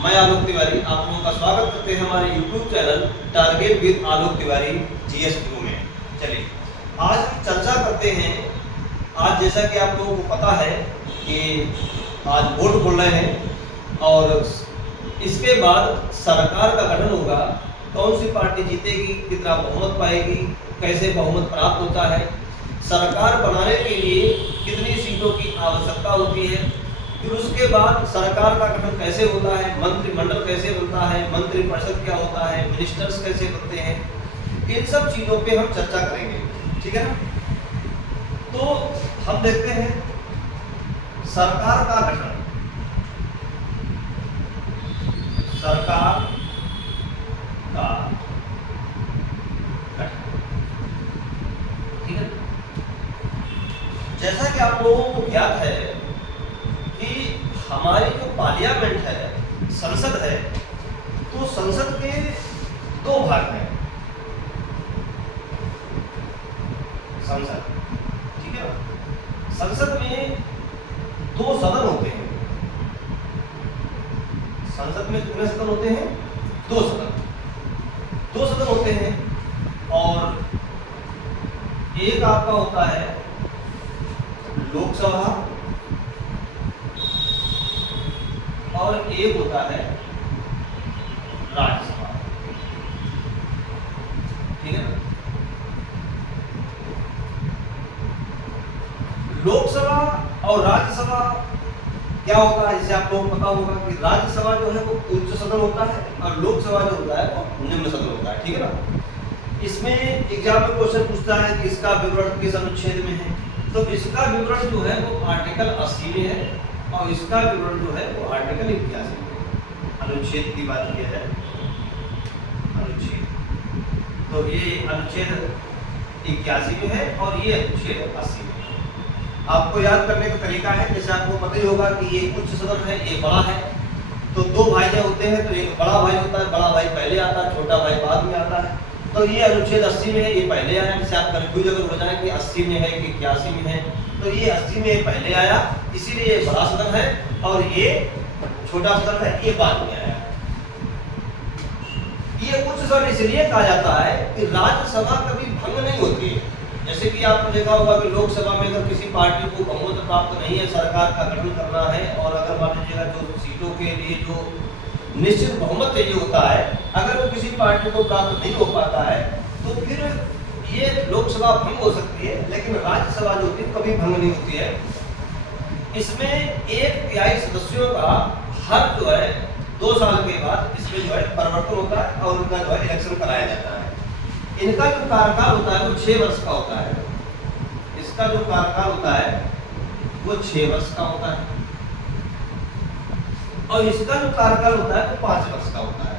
मैं आलोक तिवारी आप लोगों का स्वागत करते हैं हमारे YouTube channel target with Alok Tiwari GS गुरु में। चलिए आज हम चर्चा करते हैं। आज जैसा कि आप लोगों को पता है कि आज वोट बोल रहे हैं और इसके बाद सरकार का गठन होगा। कौन सी पार्टी जीतेगी, कितना बहुमत पाएगी, कैसे बहुमत प्राप्त होता है, सरकार बनाने के लिए कितनी सीटों की आवश्यकता होती है, फिर उसके बाद सरकार का गठन कैसे होता है, मंत्रिमंडल कैसे बनता है, मंत्रिपरिषद क्या होता है, मिनिस्टर्स कैसे बनते हैं, इन सब चीजों पे हम चर्चा करेंगे। ठीक है ना। तो हम देखते हैं सरकार का गठन। सरकार का गठन, ठीक है। जैसा कि आप लोगों को ज्ञात है कि हमारी जो पार्लियामेंट है, संसद है, तो संसद के दो भाग हैं। संसद, ठीक है ना। संसद में दो सदन होते हैं। संसद में कितने सदन होते हैं? दो सदन होते हैं। और एक आपका होता है लोकसभा और एक होता है राज्यसभा, ठीक है ना। लोकसभा और राज्यसभा क्या होता है, जैसे आप लोगों को पता होगा कि राज्यसभा जो है वो उच्च सदन होता है और लोकसभा जो होता है वो निम्न सदन होता है, ठीक है ना। इसमें एग्जाम में क्वेश्चन पूछता है कि इसका विवरण किस अनुच्छेद में है, तो इसका विवरण जो है वो आर्टिकल 80 में है और इसका विवरण जो है वो आर्टिकल 81 में है। अनुच्छेद की बात की है, अनुच्छेद, तो ये अनुच्छेद 81 में है और ये अनुच्छेद 80 में है। आपको याद करने का तरीका है, जैसे आपको पता ही होगा कि ये उच्च सदन है, ये बड़ा है, तो दो भाई होते हैं, तो एक बड़ा भाई होता है, बड़ा भाई पहले आता है, छोटा भाई बाद में आता है। तो ये अनुच्छेद 80 में है, ये पहले आया। जैसे आप कंफ्यूज अगर हो जाए कि 80 में है कि 81 में है, तो ये 80 में पहले आया, इसीलिए ये बड़ा सदन है और ये छोटा सदन है, ये बाद में आया। ये उच्च सदन इसलिए कहा जाता है कि राज्यसभा कभी भंग नहीं होती है। जैसे कि आपने देखा होगा कि लोकसभा में अगर किसी पार्टी को बहुमत प्राप्त नहीं है, सरकार का गठन करना है और अगर मान लीजिएगा जो सीटों के लिए जो निश्चित बहुमत चाहिए होता है, अगर वो किसी पार्टी को प्राप्त नहीं हो पाता है, तो फिर ये लोकसभा भंग हो सकती है, लेकिन राज्यसभा जो होती है कभी भंग नहीं होती है। इसमें 1/3 सदस्यों का हर जो है 2 साल के बाद इसमें जो है परिवर्तन होता है और उनका जो है इलेक्शन कराया जाता है। इनका जो कार्यकाल होता है वो 6 वर्ष का होता है। इसका जो कार्यकाल होता है वो 6 वर्ष का होता है और इसका जो कार्यकाल होता है वो 5 वर्ष का होता है।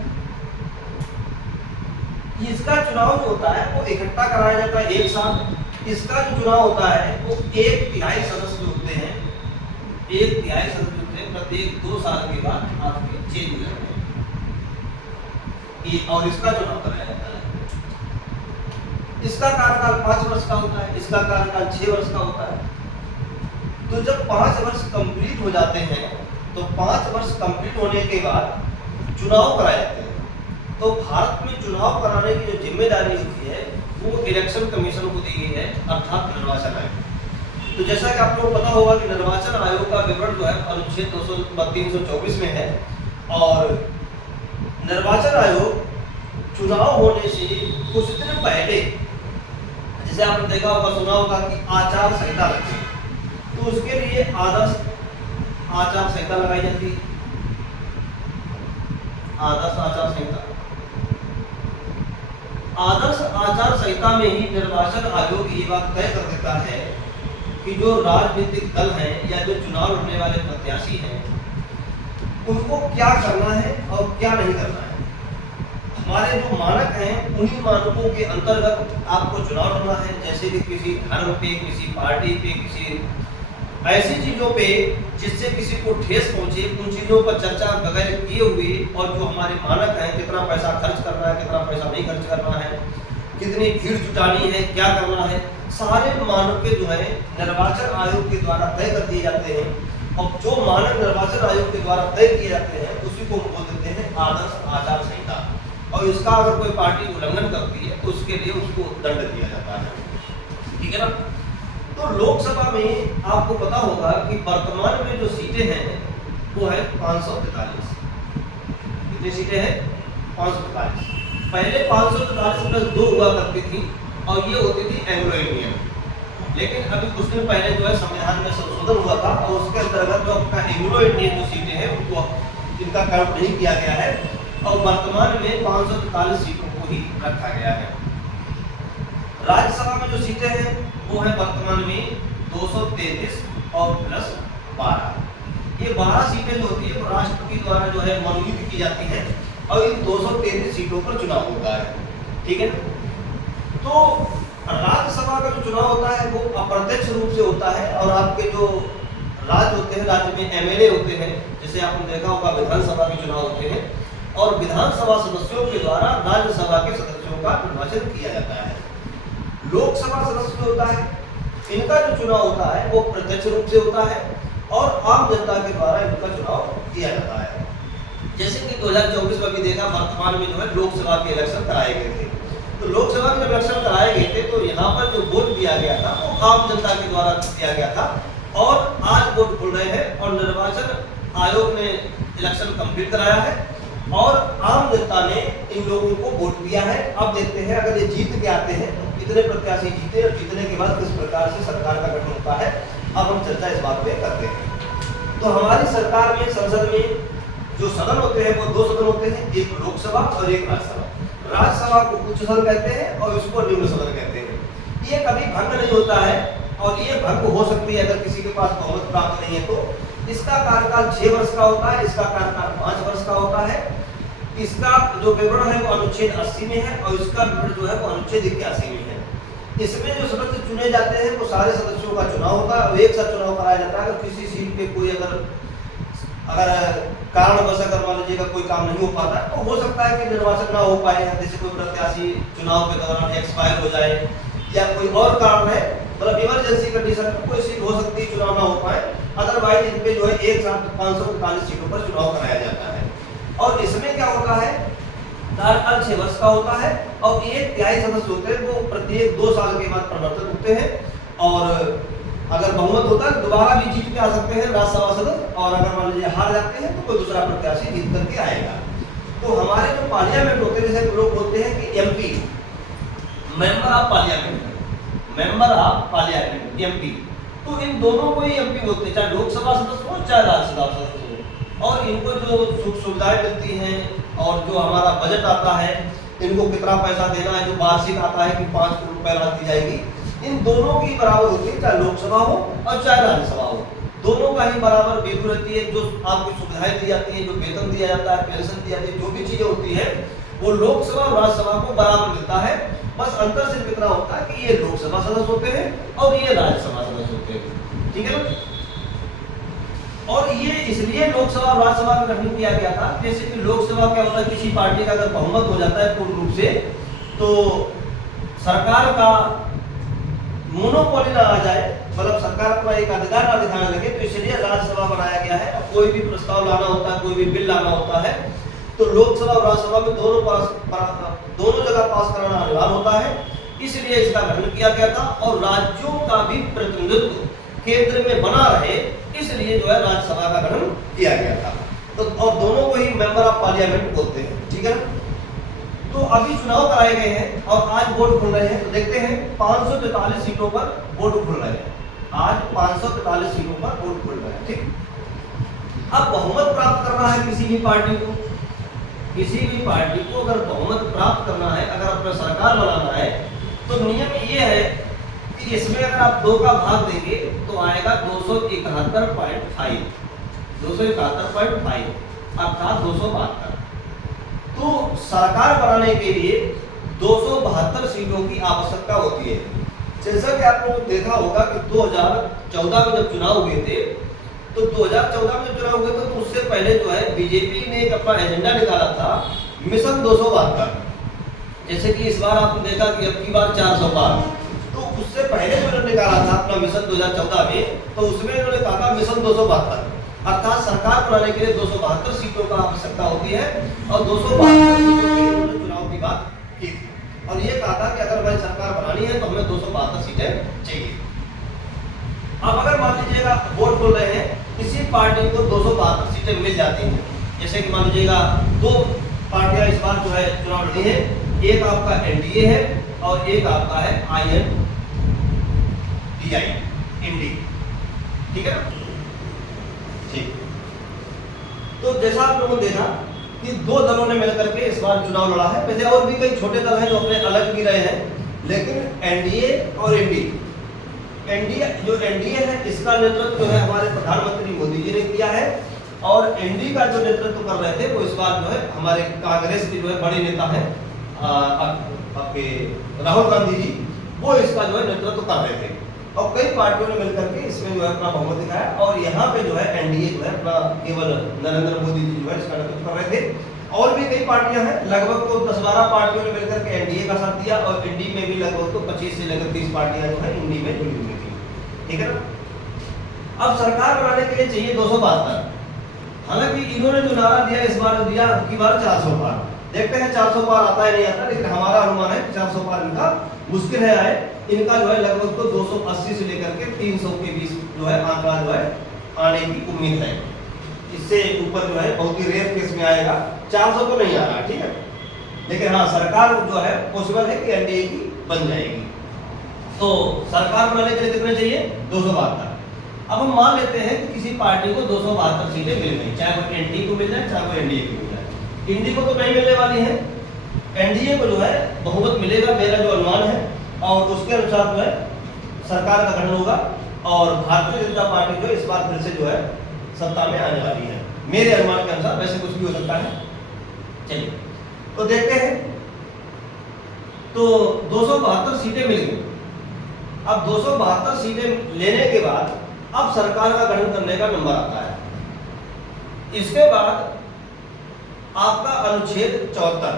इसका चुनाव जो होता है वो इकट्ठा कराया जाता है एक साथ। इसका जो चुनाव होता है वो 1/3 सदस्य होते हैं, 1/3 सदस्य होते हैं, प्रत्येक 2 साल के बाद आपके चेंज हो जाते हैं और इसका चुनाव कराया जाता है। इसका कार्यकाल 5 वर्ष का होता है, इसका कार्यकाल 6 वर्ष का होता है। तो जब 5 वर्ष कंप्लीट हो जाते हैं, तो 5 वर्ष कंप्लीट होने के बाद चुनाव कराए जाते हैं। तो भारत में चुनाव कराने की जो जिम्मेदारी होती है वो इलेक्शन कमीशन को दी गई है, अर्थात निर्वाचन आयोग। तो जैसा कि आप लोगों को पता होगा कि निर्वाचन आयोग का विवरण जो है अनुच्छेद 324 में है और निर्वाचन आयोग चुनाव होने से कुछ दिन पहले, जैसे आपने देखा होगा, सुना होगा कि आचार संहिता लगती है, तो उसके लिए आदर्श आचार संहिता लगाई जाती है। आदर्श आचार संहिता, आदर्श आचार संहिता में ही निर्वाचन आयोग ये बात तय कर देता है कि जो राजनीतिक दल हैं या जो चुनाव लड़ने वाले प्रत्याशी हैं उनको क्या करना है और क्या नहीं करना है। हमारे जो मानक हैं उन्हीं मानकों के अंतर्गत आपको चुनाव लड़ना है। जैसे कि किसी धर्म पे, किसी पार्टी पे, किसी ऐसी चीजों पे जिससे किसी को ठेस पहुंचे, उन चीजों पर चर्चा बगैर किए हुए और जो हमारे मानक हैं, कितना पैसा खर्च करना है, कितना पैसा नहीं खर्च करना है, कितनी भीड़ जुटानी है, क्या करना है, सारे मानक जो है निर्वाचन आयोग के द्वारा तय कर दिए जाते हैं अब जो मानक निर्वाचन आयोग के द्वारा तय किए जाते हैं उसी को बोल देते हैं आदर्श आचार संहिता, और इसका अगर कोई पार्टी उल्लंघन करती है तो उसके लिए उसको दंड दिया जाता है, ठीक है ना। तो लोकसभा में आपको पता होगा कि वर्तमान में जो सीटें हैं वो है 543। कितनी सीटें हैं? 543। पहले 543+2 हुआ करती थी और ये होती थी एंग्लो इंडियन, लेकिन अभी कुछ दिन पहले जो है संविधान में संशोधन हुआ था और उसके अंतर्गत जो अपना एंग्लो इंडियन जो सीटें हैं उनको इनका काउंट नहीं किया गया है और वर्तमान में 543 सीटों को ही रखा गया है। राज्यसभा में जो सीटें हैं वो है वर्तमान में 233 और प्लस 12। ये 12 सीटें जो होती है वो राष्ट्रपति द्वारा जो है मनोनीत की जाती है और इन 233 सीटों पर चुनाव होता है, ठीक है। तो राज्यसभा का जो चुनाव होता है वो अप्रत्यक्ष रूप से होता है और आपके जो राज्य होते हैं, राज्य में एमएलए होते हैं, जैसे आपने देखा होगा विधानसभा के चुनाव होते हैं और विधानसभा सदस्यों के द्वारा राज्यसभा के सदस्यों का निर्वाचन किया जाता है। लोकसभा सदस्य होता है, इनका जो चुनाव होता है वो प्रत्यक्ष रूप से होता है और आम जनता के द्वारा इनका चुनाव किया जाता है। जैसे कि 2024 में भी देखा, वर्तमान में जो है लोकसभा के इलेक्शन कराए गए थे, तो लोकसभा के इलेक्शन कराए गए थे तो यहाँ पर जो वोट दिया गया था वो आम जनता के द्वारा दिया गया था और आज वोट खुल रहे हैं और निर्वाचन आयोग ने इलेक्शन कंप्लीट कराया है और आम जनता ने इन लोगों को वोट दिया है। अब देखते हैं अगर ये जीत के आते हैं तो कितने प्रत्याशी जीते और जीतने के बाद किस प्रकार से सरकार का गठन होता है, अब हम चर्चा इस बात पे करते हैं। तो हमारी सरकार में, संसद में जो सदन होते हैं वो 2 सदन होते हैं, एक लोकसभा और एक राज्यसभा। राज्यसभा को उच्च सदन कहते हैं और इसको निम्न सदन कहते हैं। ये कभी भंग नहीं होता है और ये भंग हो सकती है अगर किसी के पास बहुमत प्राप्त नहीं है तो। इसका कार्यकाल 6 वर्ष का होता है, इसका कार्यकाल 5 वर्ष का होता है। इसका जो विवरण है वो अनुच्छेद 80 में है और इसका विवरण जो है वो अनुच्छेद 81 में है। इसमें जो सदस्य चुने जाते हैं वो सारे सदस्यों का चुनाव होता है और एक साथ चुनाव कराया जाता है। अगर किसी सीट पे कोई अगर कारणवश अगर मान लीजिएगा कोई काम नहीं हो पाता तो हो सकता है कि निर्वाचन ना हो पाए, जैसे कोई प्रत्याशी चुनाव के दौरान एक्सपायर हो जाए या कोई और कारण है, मतलब इमरजेंसी कंडीशन में कोई सीट हो सकती है चुनाव ना हो पाए। अदरवाइज इन पे जो है एक साथ 545 सीटों पर चुनाव कराया जाता है। और इसमें क्या होता है, कार्यकाल 6 वर्ष का होता है और 1/3 सदस्य होते हैं वो प्रत्येक 2 साल के बाद परिवर्तन होते हैं और अगर बहुमत होता है तो दोबारा भी जीत के आ सकते हैं राज्यसभा सदस्य, और अगर मान लीजिए हार जाते हैं तो कोई दूसरा प्रत्याशी जीत करके आएगा। तो हमारे जो पार्लियामेंट होते हैं, जैसे लोग बोलते हैं कि MP, member of parliament MP, तो इन दोनों को ही एमपी बोलते हैं, चाहे लोकसभा सदस्य हो चाहे राज्यसभा सदस्य हो। और इनको जो सुख सुविधाएं मिलती हैं और जो हमारा बजट आता है, इनको कितना पैसा देना है, जो वार्षिक आता है कि 5 करोड़ रुपए राशि दी जाएगी, इन दोनों की बराबर होती है, चाहे लोकसभा हो और चाहे राज्यसभा हो, दोनों का ही बराबर वैल्यू रहती है। जो आपको सुविधाएं दी जाती है, जो वेतन दिया जाता है, पेंशन दी जाती है, जो भी चीजें होती है वो लोकसभा और राज्यसभा को बराबर मिलता है। बस अंतर सिर्फ इतना होता है कि ये लोकसभा सदस्य होते हैं और ये राज्यसभा सदस्य होते हैं, ठीक है ना। और ये इसलिए लोकसभा और राज्यसभा का गठन किया गया था, जैसे कि लोकसभा क्या होता है, किसी पार्टी का अगर बहुमत हो जाता है पूर्ण रूप से तो सरकार का मोनोपोली ना आ जाए, मतलब सरकार अपना एक अधिकार ना दिखाने लगे, तो इसलिए राज्यसभा बनाया गया है। अब कोई भी प्रस्ताव लाना होता है, कोई भी बिल लाना होता है तो लोकसभा और राज्यसभा में दोनों जगह पास कराना अनिवार्य होता है, इसलिए इसका गठन किया गया था। और राज्यों का भी प्रतिनिधित्व केंद्र में बना रहे, इसलिए जो है राज्यसभा का गठन किया गया था। तो और दोनों को ही मेंबर ऑफ पार्लियामेंट बोलते हैं, ठीक है। तो अभी चुनाव कराए गए हैं और आज वोट खुल रहे हैं, तो देखते हैं 543 सीटों पर वोट खुल रहे हैं। आज 543 सीटों पर वोट खुल रहे हैं, ठीक। अब बहुमत प्राप्त करना है किसी भी पार्टी को, अगर बहुमत प्राप्त करना है, अगर अपना सरकार बनाना है, तो नियम ये है कि इसमें अगर आप 2 का भाग देंगे तो आएगा 271.5, 271.5 अर्थात 272। तो सरकार बनाने के लिए 272 सीटों की आवश्यकता होती है। जैसा कि आप लोगों ने देखा होगा कि 2014 में जब चुनाव हुए थे, तो 2014 में चुनाव हुए थे तो उससे पहले जो है बीजेपी ने एक अपना एजेंडा निकाला था, मिशन 272। जैसे कि इस बार आपने देखा कि अब की बार 400 पार, तो उससे पहले जो इन्होंने निकाला था अपना मिशन 2014 में, तो उसमें इन्होंने कहा था मिशन 272, अर्थात सरकार बनाने के लिए 272 सीटों का आवश्यकता होती है और 272 सीटों के लिए उन्होंने चुनाव की बात की थी और ये कहा था कि अगर हमारी सरकार बनानी है तो हमें 272 सीटें चाहिए। अब अगर मान लीजिएगा वोट बोल रहे हैं, किसी पार्टी को 272 सीटें मिल जाती हैं, जैसे कि मान लीजिएगा दो पार्टियां इस बार जो है चुनाव लड़ी है, एक आपका एनडीए है और एक आपका है INDI, इंडी, ठीक है ना? ठीक। तो जैसा आप लोगों ने देखा कि दो दलों ने मिलकर के इस बार चुनाव लड़ा है, वैसे और भी कई छोटे दल हैं जो अपने अलग भी रहे हैं, लेकिन एनडीए और इंडी, एनडीए जो एनडीए है इसका नेतृत्व जो है हमारे प्रधानमंत्री मोदी जी ने किया है और एनडीए का जो नेतृत्व कर रहे थे वो इस बार जो है हमारे कांग्रेस के जो है बड़े नेता हैं आपके राहुल गांधी जी, वो इसका जो है नेतृत्व कर रहे थे और कई पार्टियों ने मिलकर के इसमें जो है अपना बहुमत दिखाया और यहाँ पे जो है एनडीए जो है अपना केवल नरेंद्र मोदी जी जो है इसका नेतृत्व कर रहे थे और भी कई पार्टियां हैं, लगभग तो 10-12 पार्टियों ने मिलकर के एनडीए का साथ दिया और इंडी में भी लगभग तो 25 से लेकर 30 पार्टियां जो है इंडी में जुड़ी हुई थी, ठीक है ना? अब सरकार बनाने के लिए चाहिए 272, हालांकि इन्होंने जो नारा दिया इस बार दिया की बार 400 पार, देखते हैं 400 पार आता है नहीं आता, लेकिन हमारा अनुमान है कि 400 पार इनका मुश्किल है आए, इनका जो है लगभग तो 280 से लेकर के 300 के बीच जो है आंकड़ा जो है आने की उम्मीद है, इससे ऊपर जो है बहुत ही रेयर केस में आएगा, 400 तो नहीं आ रहा, ठीक है? लेकिन हाँ सरकार जो है पॉसिबल है कि एनडीए की बन जाएगी। तो सरकार बनाने के लिए कितने चाहिए? 272। अब हम मान लेते हैं कि किसी पार्टी को 272 सीटें मिल गई, चाहे वो एनडीए को मिल जाए चाहे वो एनडीए को मिल जाए। इंडी को तो नहीं मिलने वाली है, एनडीए को जो है बहुमत मिलेगा मेरा जो अनुमान है और उसके अनुसार जो है सरकार का गठन होगा और भारतीय जनता पार्टी जो इस बार फिर से जो है सत्ता में आने वाली है, मेरे अनुमान के अनुसार, वैसे कुछ भी हो सकता है। चलिए तो देखते हैं, तो 272 सीटें मिल गई। अब 272 सीटें लेने के बाद अब सरकार का गठन करने का नंबर आता है, इसके बाद आपका अनुच्छेद 74,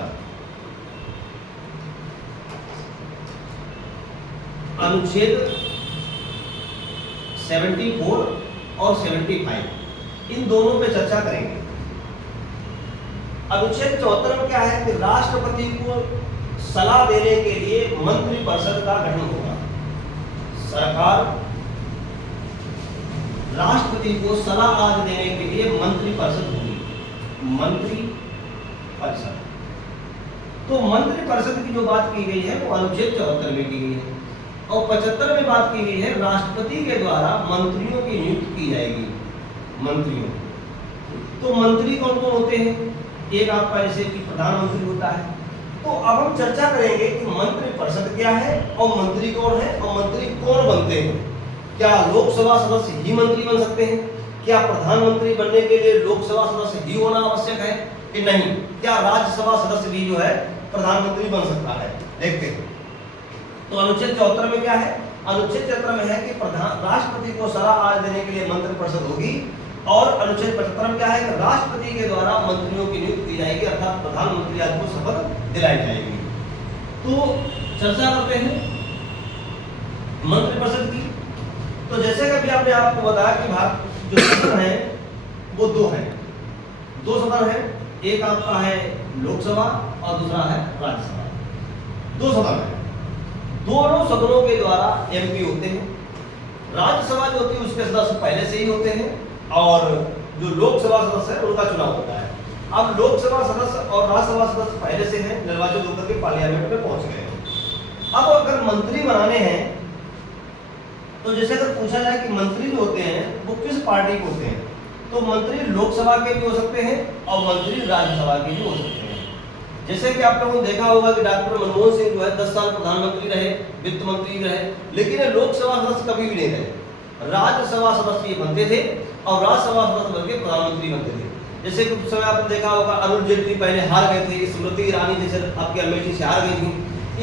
अनुच्छेद 74 और 75 इन दोनों पे चर्चा करेंगे। अनुच्छेद 74 में क्या है कि राष्ट्रपति को सलाह देने के लिए मंत्रिपरिषद का गठन होगा। सरकार राष्ट्रपति को सलाह आदि देने के लिए मंत्रिपरिषद होगी, मंत्रिपरिषद। तो मंत्रिपरिषद की जो बात की गई है वो अनुच्छेद 74 में की गई है और 75 में बात की गई है राष्ट्रपति के द्वारा मंत्रियों की नियुक्ति की जाएगी, मंत्रियों। तो मंत्री कौन कौन होते हैं? एक आपका जैसे कि प्रधानमंत्री होता है। तो अब हम चर्चा करेंगे कि मंत्रिपरिषद क्या है और मंत्री कौन है और मंत्री कौन बनते हैं। क्या लोकसभा सदस्य ही मंत्री बन सकते हैं? क्या प्रधानमंत्री बनने के लिए लोकसभा सदस्य ही होना आवश्यक है कि नहीं? क्या राज्यसभा सदस्य भी जो है प्रधानमंत्री बन सकता है? देखते हैं। तो अनुच्छेद 74 में क्या है? अनुच्छेद 74 में है कि राष्ट्रपति को सलाह आदि देने के लिए मंत्रिपरिषद होगी और अनुच्छेद 75 में क्या है कि राष्ट्रपति के द्वारा मंत्रियों की नियुक्ति की जाएगी, अर्थात प्रधानमंत्री आदि को शपथ दिलाई जाएगी। तो चर्चा करते हैं मंत्रिपरिषद की। तो जैसे कि अभी आपने आपको बताया कि भारत जो सदन है वो दो हैं, दो सदन है, एक आपका है लोकसभा और दूसरा है राज्यसभा, दो सदन है। दोनों सदनों के द्वारा एमपी होते हैं। राज्यसभा जो होती है उसके सदस्य पहले से ही होते हैं और जो लोकसभा सदस्य है उनका चुनाव होता है। अब लोकसभा सदस्य और राज्यसभा सदस्य पहले से हैं, निर्वाचित होकर के पार्लियामेंट में पहुंच गए हैं। अब अगर मंत्री बनाने हैं तो जैसे अगर पूछा जाए कि मंत्री जो होते हैं वो किस पार्टी के होते हैं, तो मंत्री लोकसभा के भी हो सकते हैं और मंत्री राज्यसभा के भी हो सकते हैं। जैसे कि आप लोगों ने देखा होगा कि डॉक्टर मनमोहन सिंह जो है 10 साल प्रधानमंत्री रहे, वित्त मंत्री रहे, लेकिन ये लोकसभा सदस्य कभी भी नहीं रहे। राज्यसभा सदस्य ये बनते थे और राज्यसभा सदस्य बनकर प्रधानमंत्री बनते थे। जैसे कि उस समय आपने देखा होगा अरुण जेटली पहले हार गए थे, स्मृति ईरानी जैसे आपकी अमेठी से हार गई थी,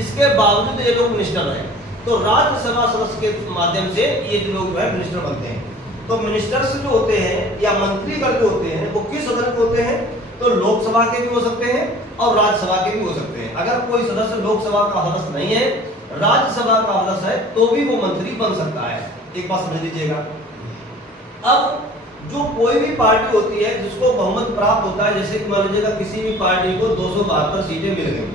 इसके बावजूद ये लोग मिनिस्टर रहे। तो राज्यसभा सदस्य के माध्यम से ये जो लोग है मिनिस्टर बनते हैं। तो मिनिस्टर्स जो होते हैं या मंत्रीगण जो होते हैं वो किस सदन के होते हैं? तो लोकसभा के भी हो सकते हैं और राज्यसभा के भी हो सकते हैं। अगर कोई सदस्य लोकसभा का सदस्य नहीं है राज्यसभा का सदस्य है तो भी वो मंत्री बन सकता है। एक बात समझ लीजिएगा। अब जो कोई भी पार्टी होती है जिसको बहुमत प्राप्त होता है, जैसे मान लीजिएगा किसी भी पार्टी को 272 सीटें मिल गई,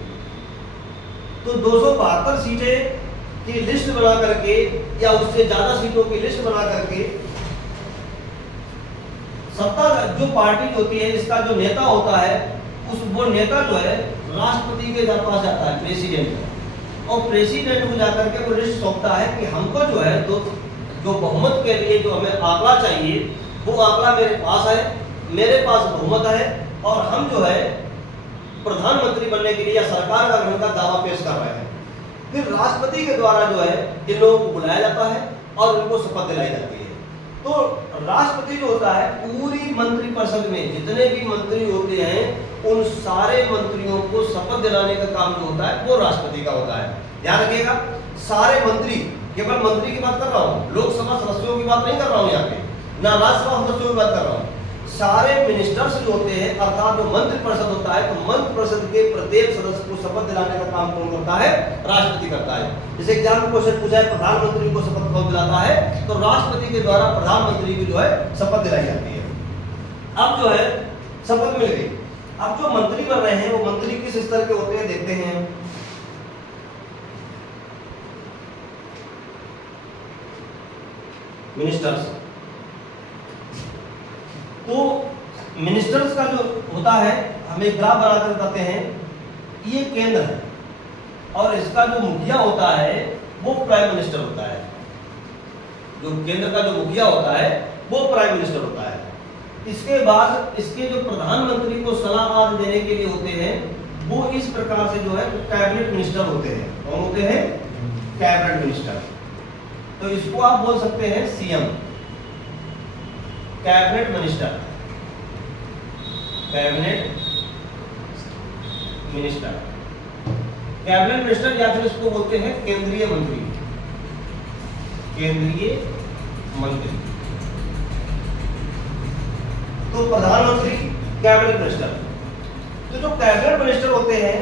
तो 272 सीटें की लिस्ट बना करके या उससे ज्यादा सीटों की लिस्ट बना करके सत्ता जो पार्टी होती है इसका जो नेता होता है वो नेता जो है राष्ट्रपति के पास जाता है, प्रेसिडेंट, और प्रेसिडेंट को जाकर के वो लिस्ट सौंपता है कि हमको जो है जो बहुमत के लिए जो हमें आंकड़ा चाहिए वो आंकड़ा मेरे पास है, मेरे पास बहुमत है और हम जो है प्रधानमंत्री बनने के लिए या सरकार का गठन का दावा पेश कर रहे हैं। फिर राष्ट्रपति के द्वारा जो है इन लोगों को बुलाया जाता है और उनको शपथ दिलाई जाती है। तो राष्ट्रपति जो होता है पूरी मंत्रिपरिषद में जितने भी मंत्री होते हैं उन सारे मंत्रियों को शपथ दिलाने का काम जो होता है वो राष्ट्रपति का होता है। ध्यान रखिएगा, सारे मंत्री, केवल मंत्री की बात कर रहा हूँ, लोकसभा सदस्यों की बात नहीं कर रहा हूँ यहाँ पे, ना राज्यसभा सदस्यों की बात कर रहा हूँ। सारे मिनिस्टर्स जो होते हैं अर्थात जो मंत्रिपरिषद होता है, तो मंत्रिपरिषद के प्रत्येक सदस्य को शपथ दिलाने का काम कौन करता है? राष्ट्रपति करता है। जैसे एग्जाम में क्वेश्चन पूछा है प्रधानमंत्री को शपथ कौन दिलाता है, तो राष्ट्रपति के द्वारा प्रधानमंत्री की जो है शपथ दिलाई जाती है। अब जो है शपथ मिल गई, अब जो मंत्री बन रहे हैं वो मंत्री किस स्तर के होते हैं देखते हैं। मिनिस्टर्स, तो मिनिस्टर्स का जो होता है हम एक ग्राफ बनाकर बताते हैं, ये केंद्र है और इसका जो मुखिया होता है वो प्राइम मिनिस्टर होता है। जो केंद्र का जो मुखिया होता है वो प्राइम मिनिस्टर होता है। इसके बाद इसके जो प्रधानमंत्री को सलाह आदि देने के लिए होते हैं वो इस प्रकार से जो है कैबिनेट मिनिस्टर होते हैं। कौन होते हैं? Cabinet minister. तो इसको आप बोल सकते हैं CM, cabinet minister, cabinet minister, cabinet minister या फिर इसको बोलते हैं केंद्रीय मंत्री, केंद्रीय मंत्री। तो प्रधानमंत्री, कैबिनेट मिनिस्टर। तो जो कैबिनेट मिनिस्टर होते हैं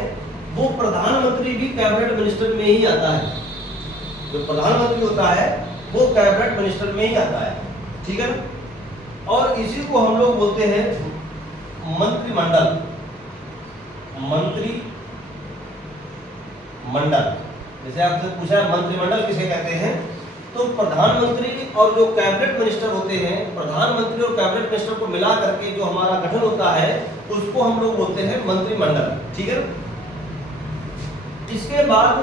वो प्रधानमंत्री भी कैबिनेट मिनिस्टर में ही आता है। जो प्रधानमंत्री होता है वो कैबिनेट मिनिस्टर में ही आता है, ठीक है ना। और इसी को हम लोग बोलते हैं मंत्रिमंडल, मंत्रिमंडल। जैसे आपसे पूछा मंत्रिमंडल किसे कहते हैं, तो प्रधानमंत्री और जो कैबिनेट मिनिस्टर होते हैं, प्रधानमंत्री और कैबिनेट मिनिस्टर को मिला करके जो हमारा गठन होता है उसको हम लोग बोलते हैं मंत्रिमंडल, ठीक है। इसके बाद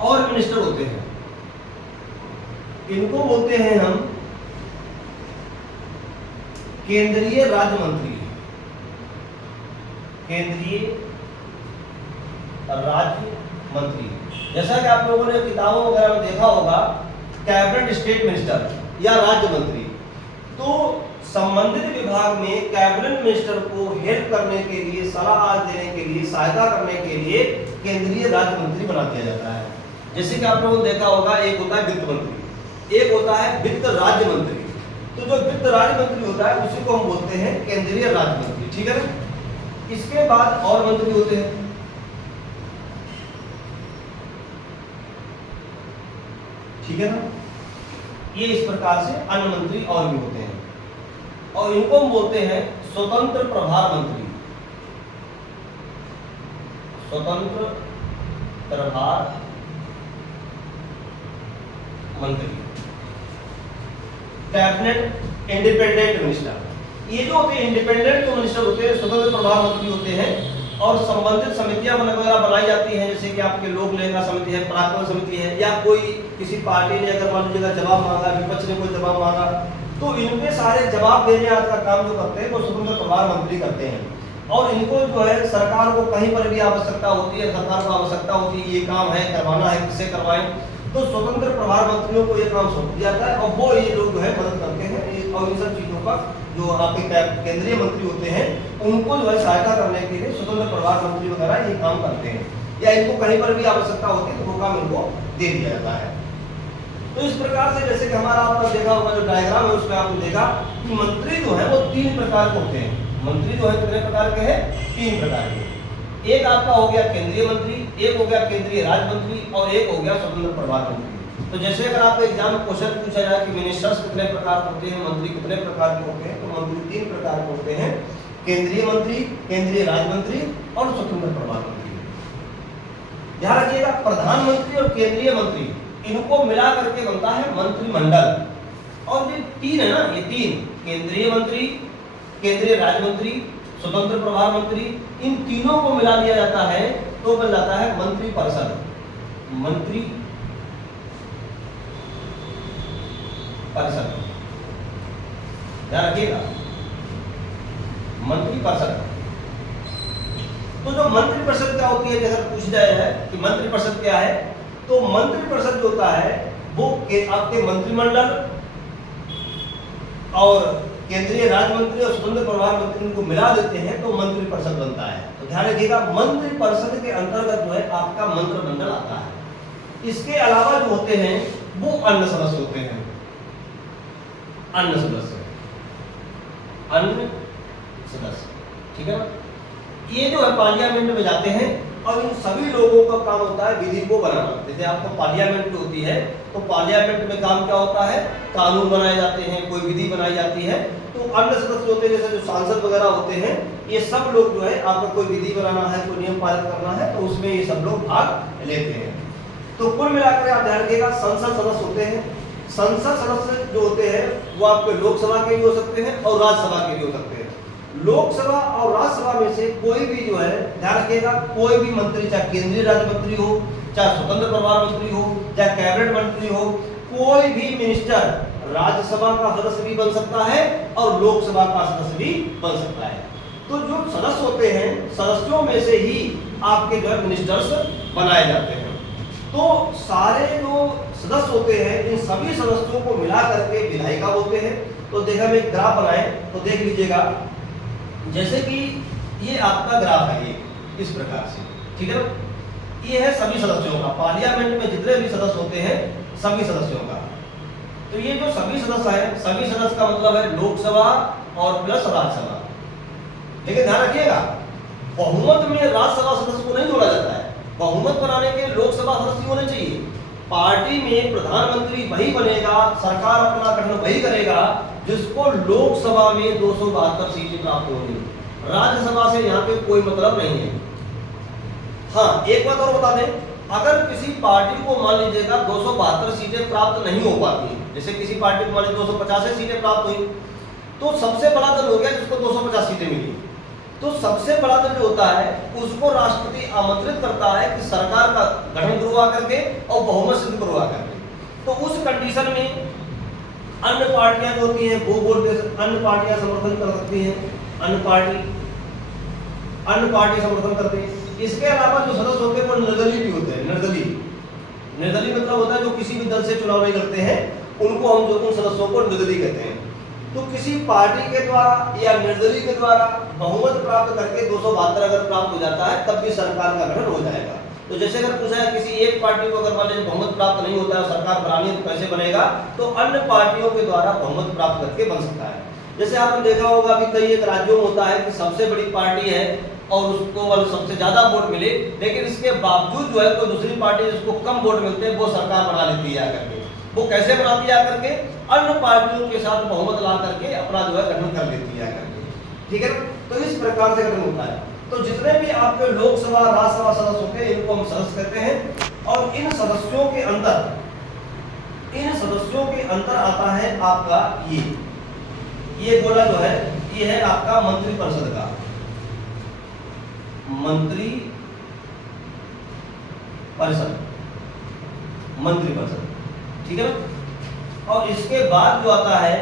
और मिनिस्टर होते हैं, इनको बोलते हैं हम केंद्रीय राज्य मंत्री, केंद्रीय राज्य मंत्री। जैसा कि आप लोगों ने किताबों वगैरह में देखा होगा कैबिनेट स्टेट मिनिस्टर या राज्य मंत्री, तो संबंधित विभाग में कैबिनेट मिनिस्टर को हेल्प करने के लिए, सलाह देने के लिए, सहायता करने के लिए केंद्रीय राज्य मंत्री बना दिया जाता है। जैसे कि आप लोगों ने देखा होगा एक होता है वित्त मंत्री, एक होता है वित्त राज्य मंत्री। तो जो वित्त राज्य मंत्री होता है उसी को हम बोलते हैं केंद्रीय राज्य मंत्री, ठीक है ना। इसके बाद और मंत्री होते हैं, ठीक है ना। ये इस प्रकार से अन्य मंत्री और भी होते हैं और इनको हम बोलते हैं स्वतंत्र प्रभार मंत्री, स्वतंत्र प्रभार मंत्री, कैबिनेट इंडिपेंडेंट मिनिस्टर। ये जो होते हैं इंडिपेंडेंट जो मिनिस्टर होते हैं, स्वतंत्र प्रभार मंत्री होते हैं और संबंधित समितियां वगैरह बनाई जाती हैं। जैसे कि आपके लोक लेखा समिति है, पराक्रम समिति है, या कोई किसी पार्टी ने अगर मान लीजिएगा जवाब मांगा, विपक्ष ने कोई जवाब मांगा, तो इनके सारे जवाब देने आदि का काम जो करते हैं वो स्वतंत्र प्रभार मंत्री करते हैं। और इनको जो है सरकार को कहीं पर भी आवश्यकता होती है, सरकार को आवश्यकता होती है ये काम है करवाना है, किससे करवाएं, तो स्वतंत्र प्रभार मंत्रियों को ये काम सौंप दिया जाता है और वो ये लोग जो है मदद करते हैं। और इन सब चीजों का जो आपके केंद्रीय मंत्री होते हैं उनको जो है सहायता करने के लिए स्वतंत्र प्रभार मंत्री वगैरह ये काम करते हैं, या इनको कहीं पर भी आवश्यकता होती है तो वो काम इनको दे दिया जाता है। तो इस प्रकार से जैसे कि हमारा आपने देखा होगा जो डायग्राम है उसमें आपने देखा कि मंत्री जो है वो 3 प्रकार के होते हैं। मंत्री जो है कितने प्रकार के हैं? 3 प्रकार के। एक आपका हो गया केंद्रीय मंत्री, एक हो गया केंद्रीय राज्य मंत्री और एक हो गया स्वतंत्र प्रभार मंत्री। तो जैसे अगर आपको एग्जाम में क्वेश्चन पूछा जाए कि मिनिस्टर्स कितने प्रकार के होते हैं, मंत्री कितने प्रकार के होते हैं, तो मंत्री 3 प्रकार के होते हैं, केंद्रीय मंत्री, केंद्रीय राज्य मंत्री और स्वतंत्र प्रभार मंत्री। ध्यान रखिएगा, प्रधानमंत्री और केंद्रीय मंत्री इनको मिला करके बनता है मंत्रिमंडल। और ये 3 है ना, ये 3 केंद्रीय मंत्री, केंद्रीय राज्य मंत्री, स्वतंत्र प्रभार मंत्री, इन तीनों को मिला दिया जाता है तो बन जाता है मंत्रिपरिषद। मंत्री परिषद, ध्यान रखिएगा, मंत्रिपरिषद। तो जो मंत्रिपरिषद क्या होती है, जैसा पूछ जाए है कि मंत्रिपरिषद क्या है, तो मंत्रिपरिषद जो होता है वो आपके मंत्रिमंडल और केंद्रीय राज्य मंत्री और स्वतंत्र प्रभार मंत्री को मिला देते हैं तो मंत्रिपरिषद बनता है। तो ध्यान रखिएगा, मंत्रिपरिषद के अंतर्गत जो है आपका मंत्रिमंडल आता है। इसके अलावा जो होते हैं वो अन्य सदस्य होते हैं, अन्य सदस्य, अन्य सदस्य, ठीक है ना। ये जो है पार्लियामेंट में जाते हैं और इन सभी लोगों का काम होता है विधि को बनाना। जैसे आपको पार्लियामेंट होती है तो पार्लियामेंट में काम क्या होता है, कानून बनाए जाते हैं, कोई विधि बनाई जाती है। तो अन्य सदस्य होते हैं जैसे जो सांसद वगैरह होते हैं, ये सब लोग जो है आपको कोई विधि बनाना है, कोई नियम पालन करना है तो उसमें ये सब लोग भाग लेते हैं। तो कुल मिलाकर आप ध्यान रखिएगा, संसद सदस्य होते हैं। संसद सदस्य जो होते हैं वो आपके लोकसभा के भी हो सकते हैं और राज्यसभा के भी हो सकते हैं। लोकसभा और राज्यसभा में से कोई भी जो है, ध्यान रखिएगा, कोई भी मंत्री, चाहे केंद्रीय राज्य मंत्री हो, चाहे स्वतंत्र प्रभार मंत्री हो, चाहे कैबिनेट मंत्री हो, कोई भी मिनिस्टर राज्यसभा का सदस्य भी बन सकता है और लोकसभा का सदस्य भी बन सकता है। तो जो सदस्य होते हैं, सदस्यों में से ही आपके जो है मिनिस्टर्स बनाए जाते हैं। तो सारे जो सदस्य होते हैं, इन सभी सदस्यों को मिला करके विधायिका बोलते हैं। तो देखा, हम एक ग्राफ बनाए तो देख लीजिएगा, जैसे कि ये आपका ग्राफ है, ये इस प्रकार से, ठीक है। ये है सभी सदस्यों का, पार्लियामेंट में जितने भी सदस्य होते हैं सभी सदस्यों का। तो ये जो सभी सदस्य है, सभी सदस्य का मतलब है लोकसभा और प्लस राज्यसभा। लेकिन ध्यान रखिएगा, बहुमत में राज्यसभा सदस्य को नहीं जोड़ा जाता है। बहुमत बनाने के लोकसभा सदस्य होने चाहिए। पार्टी में प्रधानमंत्री वही बनेगा, सरकार अपना गठन वही करेगा जिसको लोकसभा में 272 सीटें प्राप्त होंगी। राज्यसभा से यहाँ पे कोई मतलब नहीं है। हाँ, एक बात और बता दें, अगर किसी पार्टी को मान लीजिएगा 272 सीटें प्राप्त नहीं हो पाती, जैसे किसी पार्टी को मान लीजिए 250 सीटें प्राप्त हुई, तो सबसे बड़ा दल हो गया जिसको 250 सीटें मिली। तो सबसे बड़ा दल जो होता है उसको राष्ट्रपति आमंत्रित करता है कि सरकार का गठन करवा करके और बहुमत सिद्ध करवा करके। तो उस कंडीशन में अन्य पार्टियां जो होती हैं वो बोलते, अन्य पार्टियां समर्थन कर सकती हैं, अन्य पार्टी समर्थन करते हैं। इसके अलावा जो सदस्य होते हैं वो निर्दलीय भी होते हैं। निर्दलीय मतलब होता है जो किसी भी दल से चुनाव नहीं करते हैं, उनको हम जो उन सदस्यों को निर्दलीय कहते हैं। तो किसी पार्टी के द्वारा या निर्दलीय के द्वारा बहुमत प्राप्त करके 272 अगर प्राप्त हो जाता है तब भी सरकार का गठन हो जाएगा। तो जैसे अगर पूछा है किसी एक पार्टी को अगर मान लीजिए बहुमत प्राप्त नहीं होता है, सरकार बनानी है तो कैसे बनेगा, तो अन्य पार्टियों के द्वारा बहुमत प्राप्त करके बन सकता है। जैसे आपने देखा होगा अभी कई एक राज्यों में होता है कि सबसे बड़ी पार्टी है और उसको सबसे ज्यादा वोट मिले, लेकिन इसके बावजूद जो है कोई दूसरी पार्टी जिसको कम वोट मिलते हैं वो सरकार बना लेती है आकर के। वो कैसे बनाती है आकर के, अन्य पार्टियों के साथ बहुमत ला करके अपना जो है गठन कर लेती है आकर के, ठीक है। तो इस प्रकार से गठन होता है। तो जितने भी आपके लोकसभा राज्यसभा सदस्य होते हैं इनको हम सदस्य कहते हैं। और इन सदस्यों के अंदर आता है आपका ये गोला जो है, ये है आपका मंत्रिपरिषद का, मंत्रिपरिषद, ठीक है ना। और इसके बाद जो आता है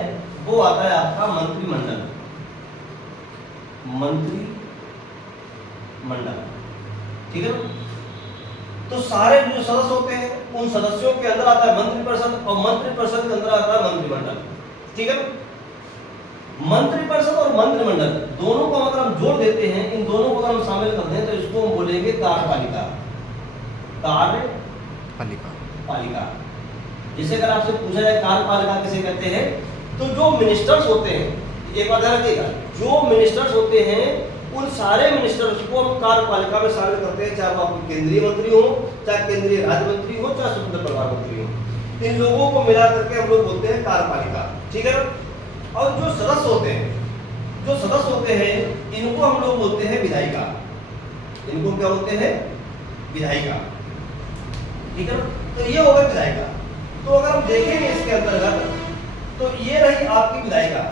वो आता है आपका मंत्रिमंडल, ठीक है ना। तो सारे जो सदस्य होते हैं उन सदस्यों के अंदर आता है मंत्रिपरिषद और मंत्रिपरिषद के अंदर आता है मंत्रिमंडल, ठीक है ना। मंत्रिपरिषद और मंत्रिमंडल दोनों को अगर हम जोड़ देते हैं, इन दोनों को अगर हम शामिल करते हैं तो इसको हम बोलेंगे कार्यपालिका। जैसे अगर आपसे पूछा जाए कार्यपालिका किसे कहते हैं, तो जो मिनिस्टर्स होते हैं, एक बात ध्यान रखिएगा, जो मिनिस्टर्स होते हैं उन सारे मिनिस्टर्स को हम कार्यपालिका में शामिल करते हैं, चाहे वो आपके केंद्रीय मंत्री हो, चाहे केंद्रीय राज्य मंत्री हो, चाहे स्वतंत्र प्रभार मंत्री हो। इन लोगों को मिला करके हम लोग बोलते हैं कार्यपालिका, ठीक है ना। और जो सदस्य होते हैं इनको हम लोग बोलते हैं विधायिका। इनको क्या बोलते हैं? विधायिका, ठीक है ना। तो ये होगा विधायिका। तो अगर हम देखेंगे इसके अंतर्गत तो ये रही आपकी विधायिका,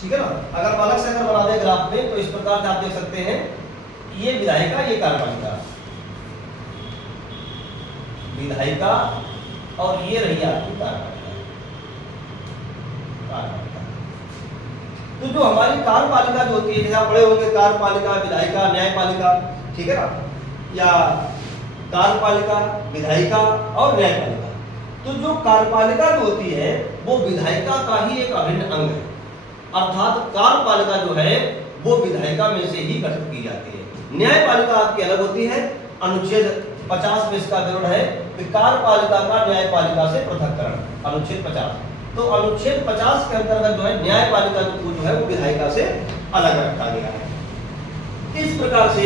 ठीक है ना। अगर अलग से अगर बना दे ग्राफ में तो इस प्रकार से आप देख सकते हैं, ये विधायिका, ये कार्यपालिका, विधायिका और ये रही आपकी कार्यपालिका। तो जो हमारी कार्यपालिका जो होती है, जैसे आप पढ़े होंगे कार्यपालिका, विधायिका, न्यायपालिका, ठीक है ना, या कार्यपालिका, विधायिका और न्यायपालिका। तो जो कार्यपालिका जो होती है वो विधायिका का ही एक अभिन्न अंग है, अर्थात कार्यपालिका जो है वो विधायिका में से ही गठित की जाती है। न्यायपालिका आपकी अलग होती है। अनुच्छेद 50 में इसका विवरण है कि कार्यपालिका का न्यायपालिका से पृथक्करण, अनुच्छेद 50। तो अनुच्छेद 50 के अंतर्गत जो है न्यायपालिका जो है वो विधायिका से अलग रखा गया है। इस प्रकार से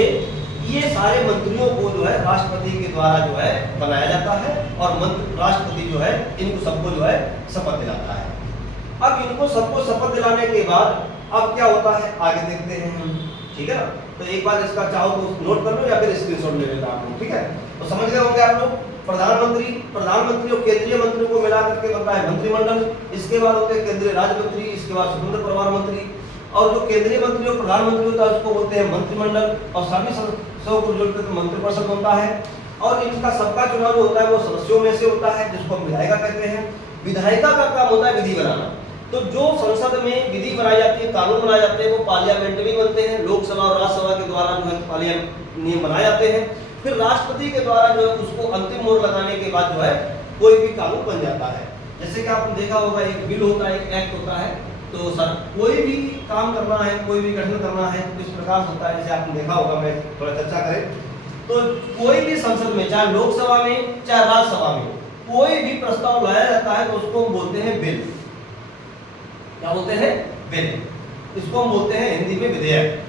ये सारे मंत्रियों को जो है राष्ट्रपति के द्वारा जो है बनाया जाता है और राष्ट्रपति जो है इनको सबको जो है शपथ दिलाता है। अब इनको सबको शपथ दिलाने के बाद अब क्या होता है आगे देखते हैं हम, ठीक है ना। तो एक बार इसका चाहो तो नोट कर लो या फिर स्क्रीनशॉट ले लेना आप लोग, ठीक है। तो समझ गए होंगे आप लोग। प्रधानमंत्री और केंद्रीय मंत्रियों को मिला करके बनता है मंत्रिमंडल। इसके बाद होते हैं केंद्रीय राज्य मंत्री, इसके बाद स्वतंत्र प्रभार मंत्री, और जो केंद्रीय मंत्री और प्रधानमंत्री होता है उसको बोलते हैं मंत्रिमंडल, और सभी सदस्यों को जोड़कर मंत्रिपरिषद बनता है। और इनका सबका चुनाव जो होता है वो सदस्यों में से होता है, जिसको हम विधायिका कहते हैं। विधायिका का काम होता है विधि बनाना। तो जो संसद में विधि बनाई जाती है, कानून बनाए जाते हैं, वो पार्लियामेंट में बनते हैं। लोकसभा और राज्यसभा के द्वारा जो है नियम बनाए जाते हैं। फिर राष्ट्रपति के द्वारा जो है उसको अंतिम मोहर लगाने के बाद जो है कोई भी कानून बन जाता है। जैसे कि आपने देखा होगा एक बिल होता है, एक एक्ट होता है। तो सर कोई भी काम करना है, कोई भी गठन करना है तो इस प्रकार से होता है। जैसे आपने देखा होगा, मैं थोड़ा चर्चा करें तो कोई भी संसद में, चाहे लोकसभा में चाहे राज्यसभा में, कोई भी प्रस्ताव लाया जाता है तो उसको हम बोलते हैं बिल। क्या बोलते हैं? बिल। इसको हम बोलते हैं हिंदी में विधेयक।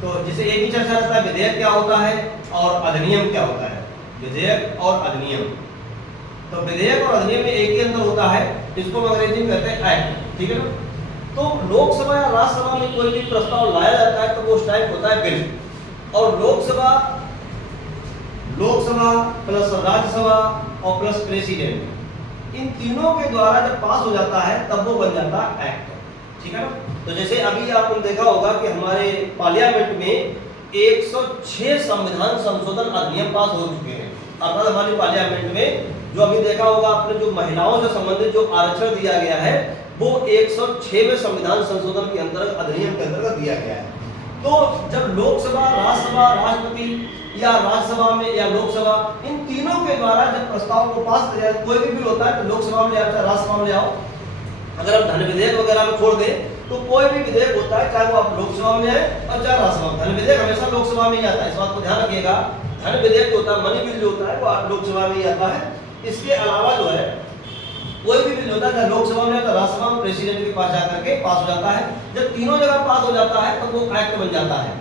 तो जैसे एक ही चर्चा रहता है विधेयक क्या होता है और अधिनियम क्या होता है। विधेयक और अधिनियम, तो विधेयक और अधिनियम में एक ही अंतर होता है, जिसको हम अंग्रेजी में कहते हैं एक्ट, ठीक है ना। तो लोकसभा या राज्यसभा में कोई भी प्रस्ताव लाया जाता है तो वो उस टाइप होता है बिल। और लोकसभा प्लस राज्यसभा और प्लस प्रेसिडेंट, इन तीनों के द्वारा जब पास हो जाता है तब वो बन जाता है एक्ट, ठीक है ना। तो जैसे अभी आपने देखा होगा कि हमारे पार्लियामेंट में 106 संविधान संशोधन अधिनियम पास हो चुके हैं। अर्थात हमारी पार्लियामेंट में जो अभी देखा होगा आपने, जो महिलाओं से संबंधित जो आरक्षण दिया गया है वो 106वें संविधान संशोधन के अंतर्गत, अधिनियम के अंतर्गत दिया गया है। तो जब लोकसभा, राज्यसभा, राष्ट्रपति या राज्यसभा में या लोकसभा, इन तीनों के द्वारा जब प्रस्ताव को पास किया जाए, कोई भी बिल होता है तो लोकसभा में ले आओ चाहे राज्यसभा में ले आओ। अगर हम धन विधेयक वगैरह में छोड़ दें तो कोई भी विधेयक होता है, चाहे वो आप लोकसभा में आए और चाहे राज्यसभा में, धन विधेयक हमेशा लोकसभा में ही आता है, इस बात को ध्यान रखिएगा। धन विधेयक होता है, मनी बिल जो होता है वो लोकसभा में ही आता है। इसके अलावा जो है कोई भी बिल होता है, चाहे लोकसभा में या राज्यसभा में, प्रेसिडेंट के पास जाकर के पास हो जाता है। जब तीनों जगह पास हो जाता है तो वो एक्ट बन जाता है।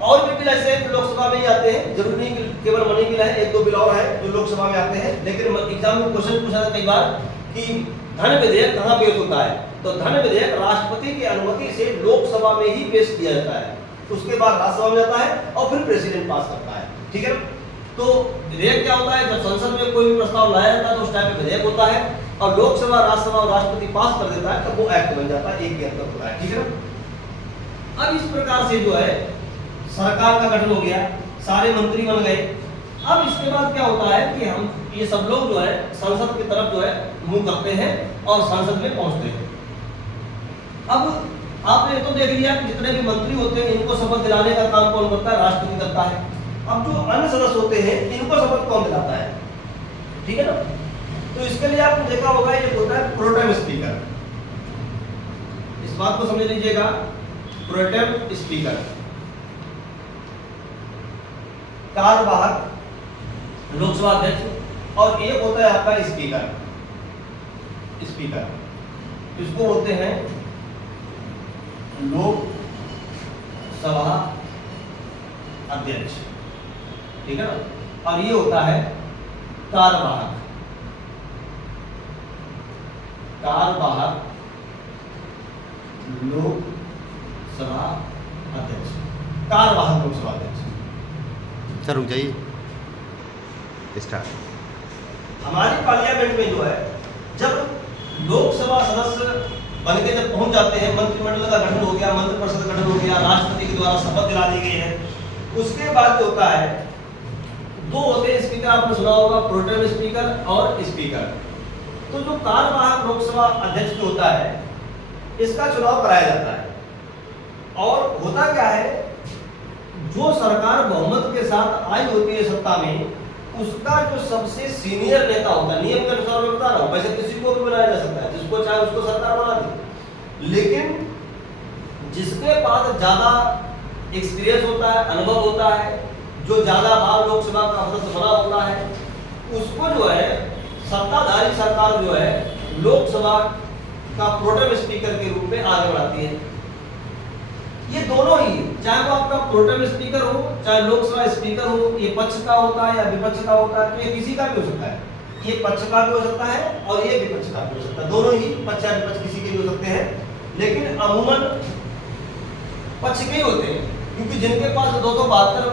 और भी बिल ऐसे हैं जो लोकसभा में ही आते हैं, जरूरी नहीं कि केवल मनी बिल है, एक दो बिल और है जो लोकसभा में आते हैं। लेकिन एग्जाम में क्वेश्चन पूछा था कई बार कि धन विधेयक कहाँ पेश होता है, तो धन विधेयक राष्ट्रपति की अनुमति से लोकसभा में ही पेश किया जाता है, उसके बाद राज्यसभा में जाता है और फिर प्रेसिडेंट पास करता है, ठीक है ना। तो विधेयक क्या होता है, जब संसद में कोई भी प्रस्ताव लाया जाता है तो उस टाइप का विधेयक होता है, और लोकसभा, राज्यसभा और राष्ट्रपति पास कर देता है तो वो एक्ट बन जाता है, एक के अंदर होता है, ठीक है ना। अब इस प्रकार से जो है सरकार का गठन हो गया, सारे मंत्री बन गए। अब इसके बाद क्या होता है कि हम ये सब लोग जो है संसद की तरफ जो है मुंह करते हैं और संसद में पहुंचते हैं। अब आपने तो देख लिया कि जितने भी मंत्री होते हैं इनको शपथ दिलाने का काम कौन करता है, राष्ट्रपति करता है। अब जो अन्य सदस्य होते हैं इनको शपथ कौन दिलाता है, ठीक है ना। तो इसके लिए आपने देखा होगा ये होता है प्रोटेम स्पीकर। इस बात को समझ लीजिएगा, प्रोटेम स्पीकर, कार्यवाहक लोकसभा अध्यक्ष, और एक होता है आपका स्पीकर। इसको बोलते हैं लोकसभा अध्यक्ष, ठीक है ना। और ये होता है कार्यवाहक, कार्यवाहक लोकसभा अध्यक्ष, कार्यवाहक लोकसभा अध्यक्ष। सर रुक जाइए, स्टार्ट। हमारी पार्लियामेंट में जो है, जब लोकसभा सदस्य बन के जब पहुंच जाते हैं, मंत्रिमंडल का गठन हो गया, मंत्रिपरिषद का गठन हो गया, राष्ट्रपति के द्वारा शपथ दिला दी गई है, उसके बाद जो होता है, दो होते हैं स्पीकर, आपने सुना होगा, प्रोटेम स्पीकर और स्पीकर। तो जो कार्यवाहक लोकसभा अध्यक्ष जो होता है, इसका चुनाव कराया जाता है। और होता क्या है, जो सरकार बहुमत के साथ आई होती है सत्ता में, उसका जो सबसे सीनियर नेता होता है, नियम के अनुसार मैं बता रहा हूं, वैसे किसी को भी बनाया जा सकता है, जिसको चाहे उसको सरकार बना दे, लेकिन जिसके पास ज्यादा एक्सपीरियंस होता है, अनुभव होता है, जो ज्यादा बार लोकसभा का सदस्य बना होता है, उसको जो है सत्ताधारी सरकार जो है लोकसभा का प्रोटेम स्पीकर के रूप में आगे बढ़ाती है। ये दोनों ही, चाहे वो आपका प्रोटेम स्पीकर हो, चाहे लोकसभा स्पीकर हो, ये पक्ष का होता है या विपक्ष का होता है, तो ये किसी का भी हो सकता है, ये पक्ष का भी हो सकता है और ये विपक्ष का भी हो सकता है, दोनों ही पक्ष या विपक्ष किसी के भी हो सकते हैं, लेकिन अमूमन पक्ष के ही होते हैं, क्योंकि जिनके पास 272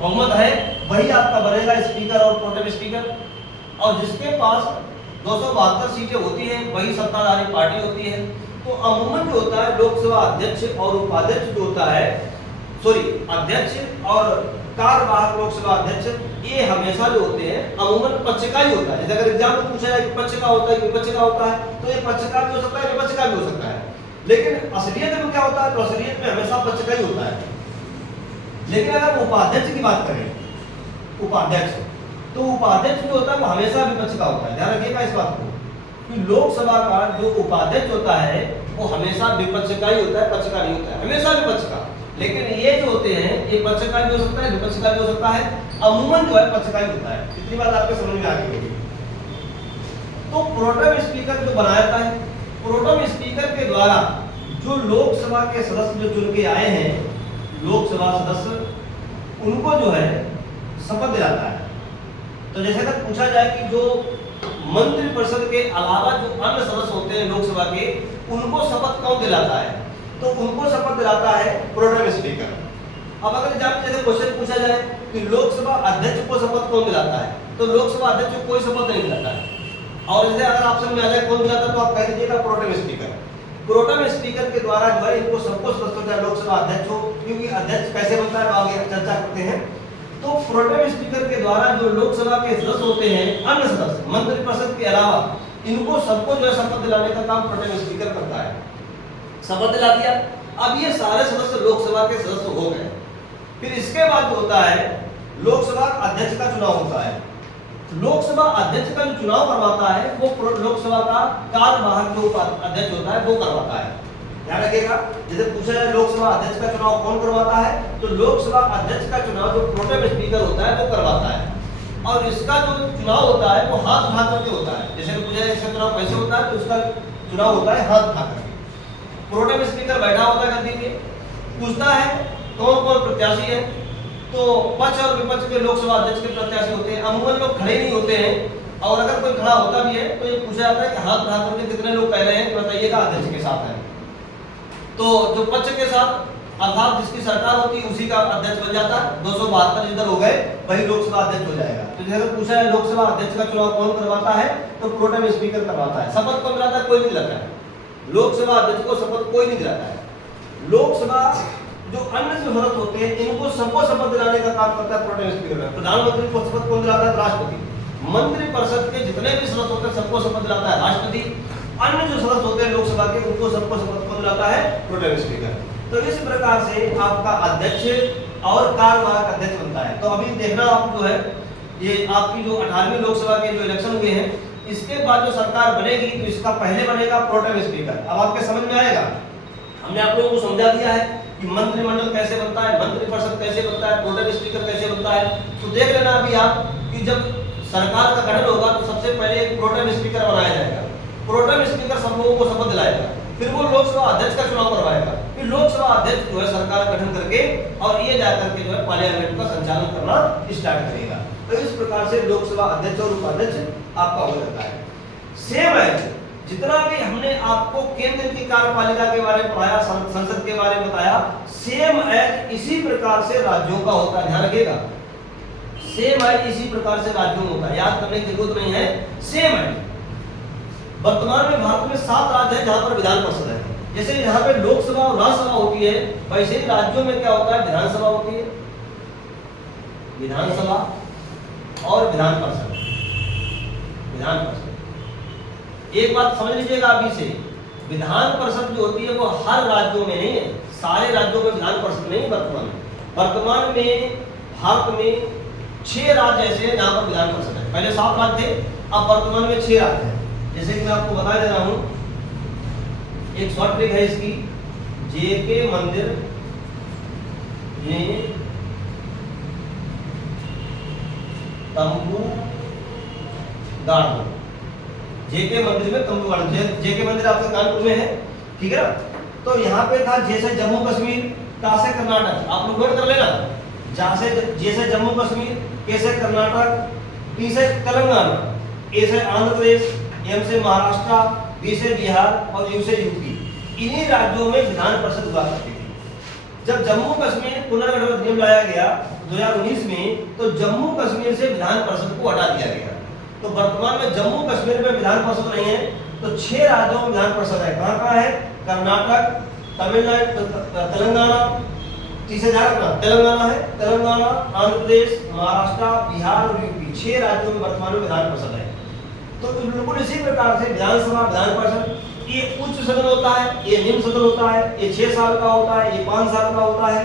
बहुमत है वही आपका बनेगा स्पीकर और प्रोटेम स्पीकर, और जिसके पास 272 सीटें होती हैं वही सत्ताधारी पार्टी होती है। तो अमूमन जो होता है लोकसभा अध्यक्ष और उपाध्यक्ष जो होता है, अध्यक्ष और कार्यवाहक लोकसभा अध्यक्ष, ये हमेशा जो होते हैं अमूमन पक्ष का ही होता है। जैसे अगर एग्जाम में पूछा जाए कि पक्ष का होता है कि विपक्ष का होता है, तो ये पक्ष का भी हो सकता है, विपक्ष का भी हो सकता है, लेकिन असलियत में क्या होता है, तो असलियत में हमेशा पक्ष का ही होता है। लेकिन अगर उपाध्यक्ष की बात करें, उपाध्यक्ष, तो उपाध्यक्ष जो होता है वो हमेशा विपक्ष का होता है। ध्यान रखिएगा इस बात को, कि लोकसभा का जो उपाध्यक्ष होता है वो हमेशा विपक्ष का ही होता है, पक्ष का नहीं होता है, हमेशा विपक्ष का। लेकिन ये जो होते हैं ये पक्ष का भी हो सकता है, विपक्ष का भी हो सकता है, अमूमन जो है पक्ष का ही होता है। इतनी बात आपके समझ में आ गई होगी। तो प्रोटेम स्पीकर जो बनाया जाता है, प्रोटेम स्पीकर के द्वारा जो लोकसभा के सदस्य जो चुन के आए हैं, लोकसभा सदस्य, उनको जो है शपथ दिलाता है। तो जैसे अगर पूछा जाए कि जो मंत्रिपरिषद के अलावा जो अन्य सदस्य होते हैं लोकसभा के, उनको शपथ कौन दिलाता है, तो उनको शपथ दिलाता है प्रोटेम स्पीकर। अब अगर जैसे क्वेश्चन पूछा जाए कि लोकसभा अध्यक्ष को शपथ कौन दिलाता है, तो लोकसभा अध्यक्ष को कोई शपथ नहीं दिलाता है। और जैसे अगर ऑप्शन में आ जाए कौन दिलाता है, तो आप कह दीजिएगा प्रोटेम स्पीकर। प्रोटेम स्पीकर के द्वारा जो है इनको सबको सदस्य होता है, लोकसभा अध्यक्ष हो, क्योंकि अध्यक्ष कैसे बनता है आगे चर्चा करते हैं। तो प्रोटेम स्पीकर के द्वारा जो लोकसभा के सदस्य होते हैं, अन्य सदस्य मंत्रिपरिषद के अलावा, इनको सबको जो है शपथ दिलाने का काम प्रोटेम स्पीकर करता है। शपथ दिला दिया, अब ये सारे सदस्य लोकसभा के सदस्य हो गए। फिर इसके बाद जो होता है लोकसभा अध्यक्ष का चुनाव होता है। लोकसभा अध्यक्ष का जो चुनाव करवाता है वो लोकसभा का कार्यवाहक जो अध्यक्ष होता है वो करवाता है। ध्यान रखिएगा, जैसे पूछा जाए लोकसभा अध्यक्ष का चुनाव कौन करवाता है, तो लोकसभा अध्यक्ष का चुनाव जो प्रोटेम स्पीकर होता है वो करवाता है। और इसका जो चुनाव होता है वो हाथ उठा करके होता है। जैसे कि पूछा जाए इसका चुनाव कैसे होता है, तो उसका चुनाव होता है हाथ उठा करके। प्रोटेम स्पीकर बैठा होता है गद्दी पे, पूछता है कौन कौन प्रत्याशी है, तो पक्ष और विपक्ष के लोकसभा अध्यक्ष के प्रत्याशी होते हैं। अमूमन लोग खड़े नहीं होते हैं, और अगर कोई खड़ा होता भी है तो ये पूछा जाता है कि हाथ उठा करके कितने लोग कह रहे हैं, बताइएगा अध्यक्ष के साथ है। तो जो पक्ष के साथ अर्थात जिसकी सरकार होती है उसी का अध्यक्ष बन जाता है। 272 जिधर हो गए वही लोकसभा अध्यक्ष हो जाएगा। तो जैसे पूछा है लोकसभा अध्यक्ष का चुनाव कौन करवाता है, तो प्रोटेम स्पीकर करवाता है। शपथ कौन दिलाता है, कोई नहीं दिलाता है। लोकसभा अध्यक्ष को शपथ कोई नहीं दिलाता है। लोकसभा जो अन्य सदस्य होते हैं इनको सबको शपथ दिलाने का काम करता है प्रोटेम स्पीकर। प्रधानमंत्री को शपथ कौन दिलाता है, राष्ट्रपति। मंत्रिपरिषद के जितने भी सदस्य होते हैं सबको शपथ दिलाता है राष्ट्रपति। अन्य जो सदस्य होते हैं लोकसभा के उनको सबको शपथ कौन दिलाता है, प्रोटेम स्पीकर। तो इस प्रकार से आपका अध्यक्ष और कार्यवाहक अध्यक्ष बनता है। तो अभी देखना आप जो है ये आपकी जो 18वीं लोकसभा के जो इलेक्शन हुए हैं, इसके बाद जो सरकार बनेगी तो इसका पहले बनेगा प्रोटेम स्पीकर। अब आपके समझ में आएगा, हमने आप लोगों को समझा दिया है कि मंत्रिमंडल कैसे बनता है, मंत्रिपरिषद कैसे बनता है, प्रोटेम स्पीकर कैसे बनता है। तो देख लेना अभी आप कि जब सरकार का गठन होगा तो सबसे पहले एक प्रोटेम स्पीकर बनाया जाएगा। प्रोटेम स्पीकर सब लोगों को शपथ दिलाएगा, फिर वो लोकसभा अध्यक्ष का चुनाव करवाएगा, फिर लोकसभा अध्यक्ष जो है सरकार का गठन करके और ये जाकर के जो है पार्लियामेंट का संचालन करना स्टार्ट करेगा। तो इस प्रकार से लोकसभा अध्यक्ष और उपाध्यक्ष आपका हो जाता है। सेम है जितना भी हमने आपको केंद्र की कार्यपालिका के बारे में पढ़ाया, संसद के बारे में बताया, सेम एज इसी प्रकार से राज्यों का होता है। ध्यान रखिएगा, सेम एज इसी प्रकार से राज्यों में होता है, याद करने की जरूरत नहीं है, सेम है। वर्तमान में भारत में 7 राज्य है जहां पर विधान परिषद है। जैसे यहाँ पे लोकसभा और राज्यसभा होती है, वैसे ही राज्यों में क्या होता है, विधानसभा होती है, विधानसभा और विधान परिषद। विधान परिषद एक बात समझ लीजिएगा अभी से, विधान परिषद जो होती है वो हर राज्यों में नहीं है, सारे राज्यों में विधान परिषद नहीं। वर्तमान में भारत में 6 राज्य ऐसे हैं जहां पर विधान परिषद है। पहले 7 राज्य थे, अब वर्तमान में 6 राज्य हैं। जैसे कि मैं आपको बता दे रहा हूं, एक शॉर्ट ट्रिक है इसकी, जेके मंदिर में तंबू गाड़ दो। जेके मंदिर में तंबू गाड़ दो। जेके मंदिर आपके कानपुर में है, ठीक है ना। तो यहाँ पे था जैसे जम्मू कश्मीर, ता से कर्नाटक, आप लोग नोट कर लेना, जैसे जम्मू कश्मीर, कैसे कर्नाटक, टी से तेलंगाना, ए से आंध्र प्रदेश, एम से महाराष्ट्र, बी से बिहार और यू से यूपी। इन्हीं राज्यों में विधान परिषद हुआ करती थी। जब जम्मू कश्मीर पुनर्गठन नियम लाया गया 2019 में, तो जम्मू कश्मीर से विधान परिषद को हटा दिया गया। तो वर्तमान में जम्मू कश्मीर में विधान परिषद नहीं है, तो 6 राज्यों में विधान परिषद है। कहाँ है, कर्नाटक, तमिलनाडु, तेलंगाना, तीसरे ध्यान रखना, तेलंगाना है, तेलंगाना, आंध्र प्रदेश, महाराष्ट्र, बिहार और यूपी, 6 राज्यों में वर्तमान में विधान परिषद है। तो बिल्कुल इसी प्रकार से विधानसभा, विधान परिषद, ये उच्च सदन होता है, ये निम्न सदन होता है, ये 6 साल का होता है, ये 5 साल का होता है,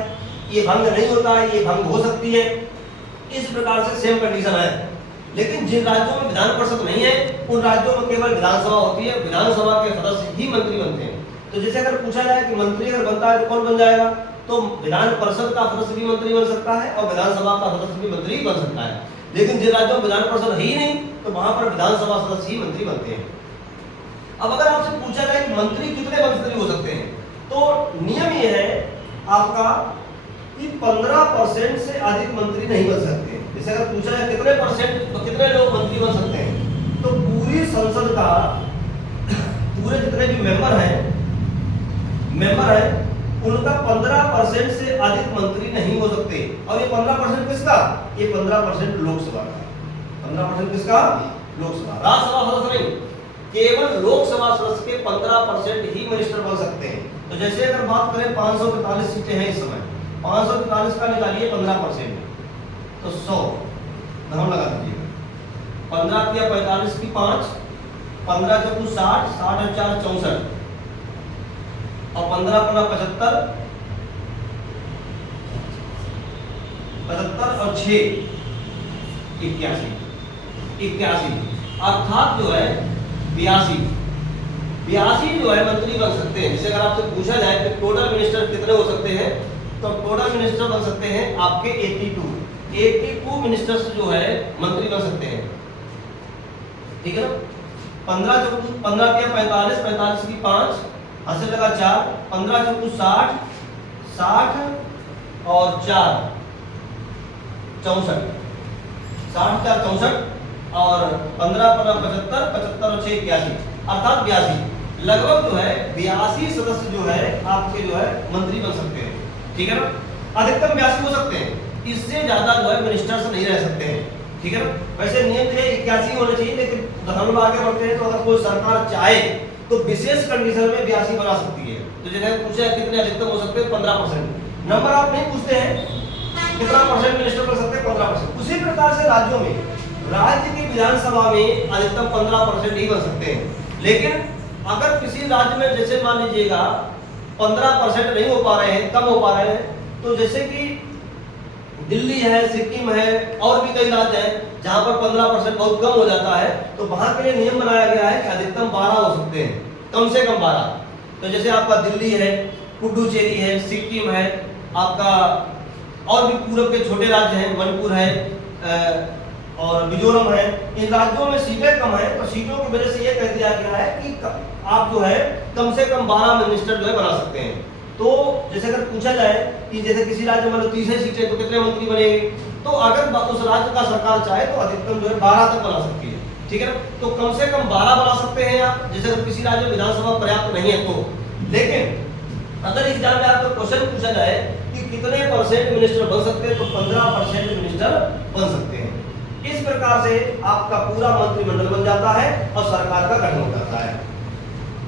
ये भंग नहीं होता है, ये भंग हो सकती है। इस प्रकार से सेम कंडीशन है। लेकिन जिन राज्यों में विधान परिषद नहीं है, उन राज्यों में केवल विधानसभा होती है, विधानसभा के सदस्य ही मंत्री बनते हैं। तो जैसे अगर पूछा जाए कि मंत्री अगर बनता है तो कौन बन जाएगा, तो विधान परिषद का सदस्य भी मंत्री बन सकता है और विधानसभा का सदस्य भी मंत्री बन सकता है। लेकिन जिन राज्यों में विधान परिषद है ही नहीं, तो वहां पर विधानसभा सदस्य ही मंत्री बनते हैं। अब अगर आपसे पूछा जाए कि मंत्री कितने मंत्री हो सकते हैं, तो नियम ये है आपका कि 15% से अधिक मंत्री नहीं बन सकते। जैसे अगर पूछा जाए कितने परसेंट, तो कितने लोग मंत्री बन सकते हैं, तो पूरी संसद का पूरे जितने भी मेंबर हैं उनका 15% से अधिक मंत्री नहीं हो सकते। और ये 15% किसका, ये 15% लोकसभा का। 15% किसका, लोकसभा, राज्यसभा सदस्य नहीं, केवल लोकसभा सदस्य के 15% ही मिनिस्टर बन सकते हैं। तो जैसे अगर बात करें 545 सीटें हैं इस समय, 545 का निकालिए 15%, तो 100 नाम लगा दीजिएगा। 15 किया 45 की 5, 15 चौकू 60, 60 और 4 64, और 15 पड़ा 75, 75 और 6 81, अर्थात जो है 82 जो है मंत्री बन सकते हैं। जैसे अगर आपसे पूछा जाए कि टोटल मिनिस्टर कितने हो सकते हैं, तो टोटल मिनिस्टर बन सकते हैं आपके 82 मिनिस्टर्स जो है मंत्री बन सकते हैं, ठीक है ना। 15 किया 45, 45 की 5, हाथ से लगा 4, 15 चौकू 60, 60 और 4 64, 60 4 64, और 15 15 75, 75 और 6 81, अर्थात 82, लगभग जो है 82 सदस्य जो है आपके जो है मंत्री बन सकते हैं, ठीक है ना। अधिकतम 82 हो सकते हैं, इससे ज्यादा जो है मिनिस्टर्स नहीं रह सकते हैं, ठीक है ना। वैसे नियम तो 81 होना चाहिए, लेकिन हम लोग आगे बढ़ते हैं तो अगर कोई सरकार चाहे तो विशेष कंडीशन में 82 बना सकती है। तो जैसे पूछा कितने अधिकतम हो सकते हैं, 15%। नंबर आप नहीं पूछते हैं कितना परसेंट मिनिस्टर बन सकते हैं, 15%। उसी प्रकार से राज्यों में, राज्य की विधानसभा में अधिकतम 15% ही बन सकते हैं। लेकिन अगर किसी राज्य में जैसे मान लीजिएगा 15% नहीं हो पा रहे हैं, कम हो पा रहे हैं, तो जैसे कि दिल्ली है, सिक्किम है और भी कई राज्य हैं जहां पर 15% बहुत कम हो जाता है, तो वहां के लिए नियम बनाया गया है कि अधिकतम 12 हो सकते हैं, कम से कम 12। तो जैसे आपका दिल्ली है, पुडुचेरी है, सिक्किम है, आपका और भी पूर्व के छोटे राज्य हैं, मणिपुर है और मिजोरम है, इन राज्यों में सीटें कम है, तो सीटों की वजह से यह कह दिया गया है कि आप जो है कम से कम 12 मिनिस्टर जो है बना सकते हैं। तो जैसे अगर पूछा जाए कि जैसे किसी राज्य में 30 सीटें तो कितने मंत्री बनेंगे, तो अगर उस राज्य का सरकार चाहे तो अधिकतम जो है 12 तक बना सकती है, ठीक है ना। तो कम से कम 12 बना सकते हैं आप, जैसे अगर किसी राज्य में विधानसभा पर्याप्त नहीं है तो। लेकिन अगर एग्जाम में आपको क्वेश्चन पूछा जाए कि कितने % मिनिस्टर बन सकते हैं, तो 15% मिनिस्टर बन सकते हैं। इस प्रकार से आपका पूरा मंत्रिमंडल बन जाता है और सरकार का गठन हो जाता है,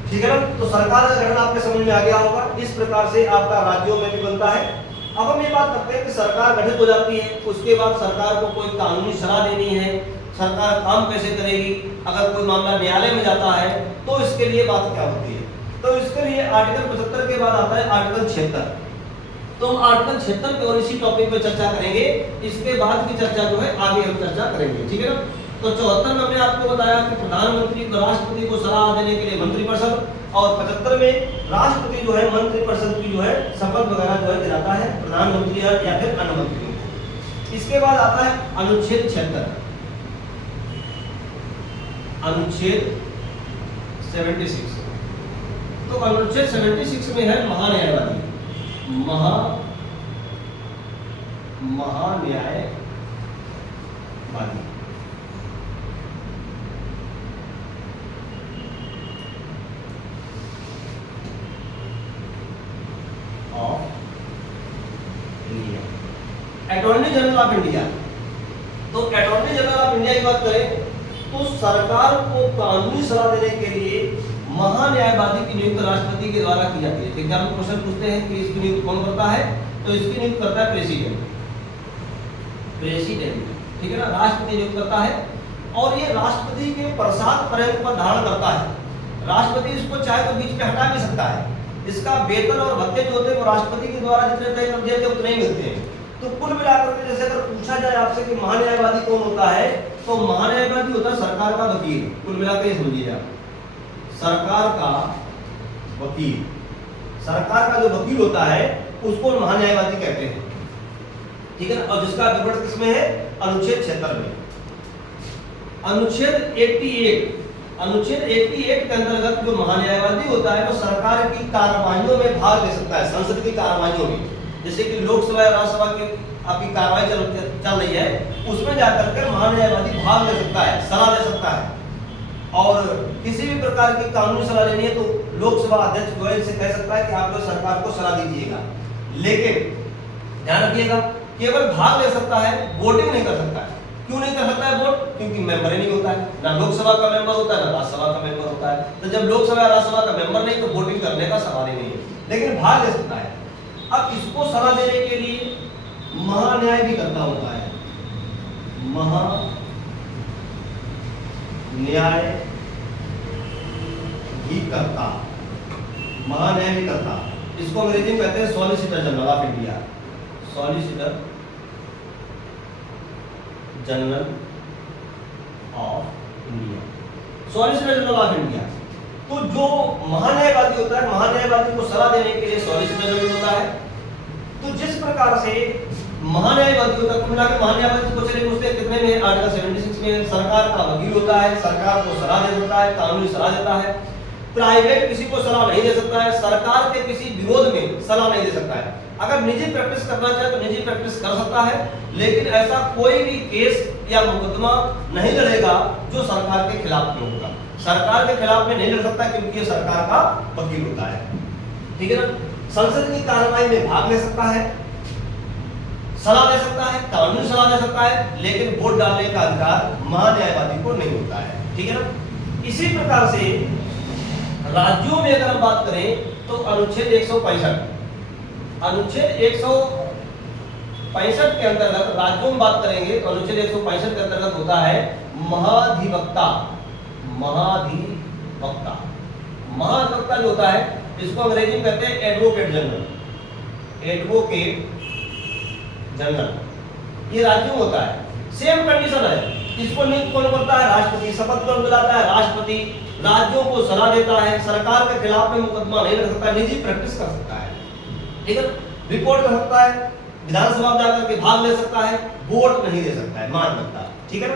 ठीक है ना। तो सरकार का गठन आपके समझ में आ गया होगा। इस प्रकार से आपका राज्यों में भी बनता है। अब हम ये बात करते हैं कि सरकार गठित हो जाती है, उसके बाद सरकार को कोई कानूनी सलाह देनी है, सरकार काम कैसे करेगी, अगर कोई मामला न्यायालय में जाता है तो इसके लिए बात क्या होती है। तो इसके लिए आर्टिकल 75 के बाद आता है आर्टिकल 76। तो हम आर्टिकल 76 पे और इसी टॉपिक पे चर्चा करेंगे। इसके बाद की चर्चा जो है आगे हम चर्चा करेंगे, ठीक है ना। तो 74 में हमने आपको बताया कि प्रधानमंत्री को राष्ट्रपति को सलाह देने के लिए मंत्रिपरिषद, और 75 में राष्ट्रपति जो है मंत्रिपरिषद की जो है शपथ वगैरह जो है दिलाता है प्रधानमंत्री या फिर अन्य मंत्रियों को। इसके बाद आता है अनुच्छेद 76, अनुच्छेद 76। तो अनुच्छेद 76 में है महान्यायवादी, महान्यायवादी। Attorney general of India. तो अटॉर्नी जनरल ऑफ इंडिया की बात करें तो सरकार को कानूनी सलाह देने के लिए महान्यायवादी की नियुक्ति राष्ट्रपति के द्वारा की जाती है। एग्जाम में क्वेश्चन पूछते हैं कि इसकी नियुक्ति कौन करता है, तो इसकी नियुक्ति करता है प्रेसिडेंट, ठीक है ना। राष्ट्रपति नियुक्त करता है और ये राष्ट्रपति के प्रसाद पर्यंत पर धारण करता है। राष्ट्रपति इसको चाहे तो बीच में हटा भी सकता है। इसका वेतन और भत्ते जो होते हैं वो राष्ट्रपति के द्वारा जितने तय कर दिए थे उतने ही मिलते हैं। तो कुल मिलाकर के जैसे अगर पूछा जाए आपसे कि महान्यायवादी कौन होता है, तो महान्यायवादी होता है सरकार का वकील। कुल मिलाकर ये समझिए आप, सरकार का वकील, सरकार का जो वकील होता है उसको महान्यायवादी कहते हैं, ठीक है ना। और जिसका विवरण किसमें है, अनुच्छेद 76 में। अनुच्छेद 88 के अंतर्गत जो महान्यायवादी होता है वो सरकार की कार्रवाइयों में भाग ले सकता है, संसद की कार्रवाइयों में। जैसे कि लोकसभा या राज्यसभा की आपकी कार्रवाई चल रही है, उसमें जाकर के महान्यायवादी भाग ले सकता है, सलाह दे सकता है। और किसी भी प्रकार की कानूनी सलाह लेनी है तो लोकसभा अध्यक्ष गोयल से कह सकता है कि आप लोग सरकार को सलाह दीजिएगा। लेकिन ध्यान रखिएगा, केवल भाग ले सकता है, वोटिंग नहीं कर सकता है। क्यों नहीं कर सकता है वोट? क्योंकि मेंबर ही नहीं होता है, ना लोकसभा का मेंबर होता है ना राज्यसभा का मेंबर होता है। तो जब लोकसभा या राज्यसभा का मेंबर नहीं तो वोटिंग करने का सवाल ही नहीं है, लेकिन भाग ले सकता है। अब इसको सलाह देने के लिए महान्याय भी करता होता है, महान्याय भी करता, महान्याय भी करता। इसको अंग्रेजी में कहते हैं solicitor general of India, solicitor general of India, solicitor general of India. तो जो महान्यायवादी होता है, महान्यायवादी को सलाह देने के लिए सॉलिसिटर जनरल होता है। तो जिस प्रकार से महान्यायवादी होता है, कुल मिलाकर महान्यायवादी को चलिए पूछते हैं कितने में, आर्टिकल 76 में सरकार का वकील होता है, सरकार को सलाह दे सकता है, कानूनी सलाह देता है। प्राइवेट किसी को सलाह नहीं दे सकता है, सरकार के किसी विरोध में सलाह नहीं दे सकता है। अगर निजी प्रैक्टिस करना चाहे तो निजी प्रैक्टिस कर सकता है, लेकिन ऐसा कोई भी केस या मुकदमा नहीं लड़ेगा जो सरकार के खिलाफ में होगा। सरकार के खिलाफ में नहीं लड़ सकता क्योंकि ये सरकार का वकील होता है, ठीक है ना। संसद की कार्रवाई में भाग ले सकता है, सलाह दे सकता है, कानूनी सलाह दे सकता है, लेकिन वोट डालने का अधिकार महान्यायवादी को नहीं होता है, ठीक है ना। इसी प्रकार से राज्यों में अगर हम बात करें तो अनुच्छेद 165, अनुच्छेद 165 के अंतर्गत राज्यों में बात करेंगे तो अनुच्छेद 165 के अंतर्गत होता है महाधिवक्ता। महाधिवक्ता, महाधिवक्ता जो होता है इसको अंग्रेजी में कहते हैं एडवोकेट जनरल, एडवोकेट जनरल। ये राज्यों में होता है, सेम कंडीशन है। इसको नियुक्त कौन करता है, राष्ट्रपति। शपथ कौन दिलाता है, राष्ट्रपति। राज्यों को सलाह देता है, सरकार के खिलाफ में मुकदमा नहीं लड़ सकता, निजी प्रैक्टिस कर सकता है, ठीक है। रिपोर्ट कर सकता है, विधानसभा में जाकर के भाग ले सकता है, वोट नहीं दे सकता है, महाधिवक्ता, ठीक है ना।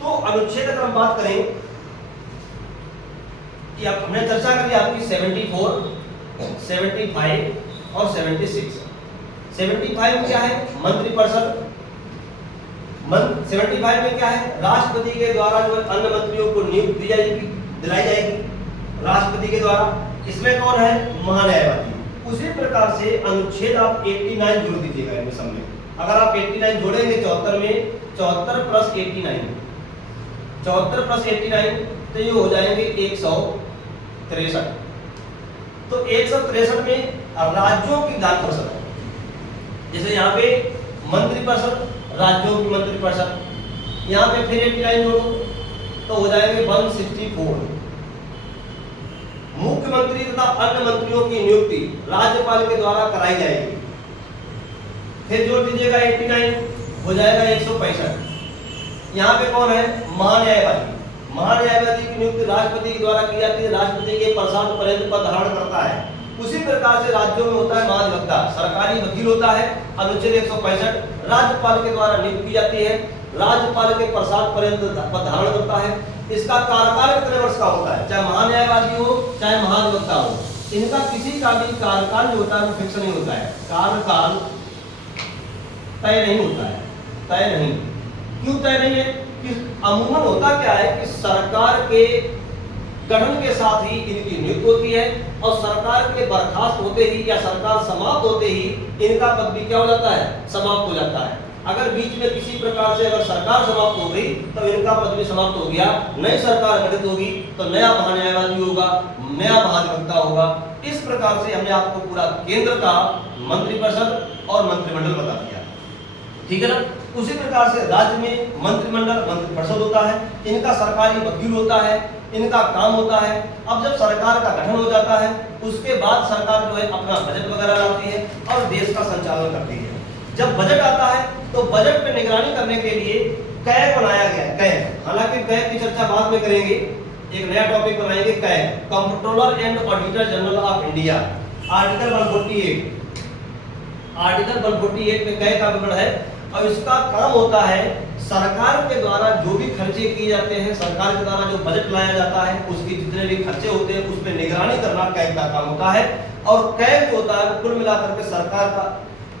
तो अनुच्छेद अगर हम बात करें कि हमने चर्चा कर ली आपकी 74, 75, और 76। 75 में क्या है? मंत्रिपरिषद। 75 में क्या है? राष्ट्रपति के द्वारा जो अन्य मंत्रियों को नियुक्ति दिलाई जाएगी राष्ट्रपति के द्वारा। इसमें कौन है? महान्यायवादी। उसी प्रकार से अनुच्छेद आप 89 जोड़ दीजिएगा इनमें सब में। अगर आप 89 जोड़ेंगे 74 में, 74 प्लस 89, 74 प्लस 89 तो ये हो जाएंगे 163। तो 163 में राज्यों की विधान परिषद, जैसे यहाँ पे मंत्रिपरिषद, राज्यों की मंत्रिपरिषद, यहाँ पे फिर 89 जोड़ो तो हो जाएंगे 164। मुख्यमंत्री तथा अन्य मंत्रियों की नियुक्ति राज्यपाल के द्वारा कराई जाएगी। फिर जोड़ दीजिएगा 89, हो जाएगा 165। यहाँ पे कौन है? महान्यायवादी। महान्यायवादी की नियुक्ति राष्ट्रपति के द्वारा की जाती है, राष्ट्रपति के प्रसाद पर्यंत पद धारण करता है। उसी प्रकार से राज्यों में होता है महाधिवक्ता, सरकारी वकील होता है। अनुच्छेद 165 राज्यपाल के द्वारा नियुक्त की जाती है, राज्यपाल के प्रसाद पर्यंत पद धारण करता है। इसका कार्यकाल कितने वर्ष का होता है? चाहे महान्यायवादी हो चाहे महाधिवक्ता हो, इनका किसी का भी कार्यकाल जो होता है वो फिक्स नहीं होता है। कार्यकाल तय नहीं होता है, तय नहीं। क्यों तय नहीं है? कि अमूमन होता क्या है कि सरकार के गठन के साथ ही इनकी नियुक्ति होती है और सरकार के बर्खास्त होते ही या सरकार समाप्त होते ही इनका पद भी क्या हो जाता है? समाप्त हो जाता है। अगर बीच में किसी प्रकार से अगर सरकार समाप्त हो गई तो इनका पद भी समाप्त हो गया, नई सरकार गठित होगी तो नया महान्यायवादी होगा, नया महाधिवक्ता होगा। इस प्रकार से हमने आपको पूरा केंद्र का मंत्रिपरिषद और मंत्रिमंडल बता दिया, ठीक है ना। उसी प्रकार से राज्य में मंत्रिमंडल, मंत्रिपरिषद होता है, इनका सरकारी वकील होता है, इनका काम होता है। अब जब सरकार का गठन हो जाता है उसके बाद सरकार जो है अपना बजट वगैरह लाती है और देश का संचालन करती है। जब बजट आता है तो बजट पे निगरानी करने के लिए कैग बनाया गया है। कैग, हालांकि कैग की चर्चा बाद में करेंगे, एक नया टॉपिक बनाएंगे CAG, controller and auditor general of India. Article 148, article 148 में कैग का विवरण है और इसका काम होता है सरकार के द्वारा जो भी खर्चे किए जाते हैं, सरकार के द्वारा जो बजट लाया जाता है उसके जितने भी खर्चे होते हैं उस पर निगरानी करना कैग का काम होता है। और कैग जो होता है वो कुल मिलाकर के सरकार का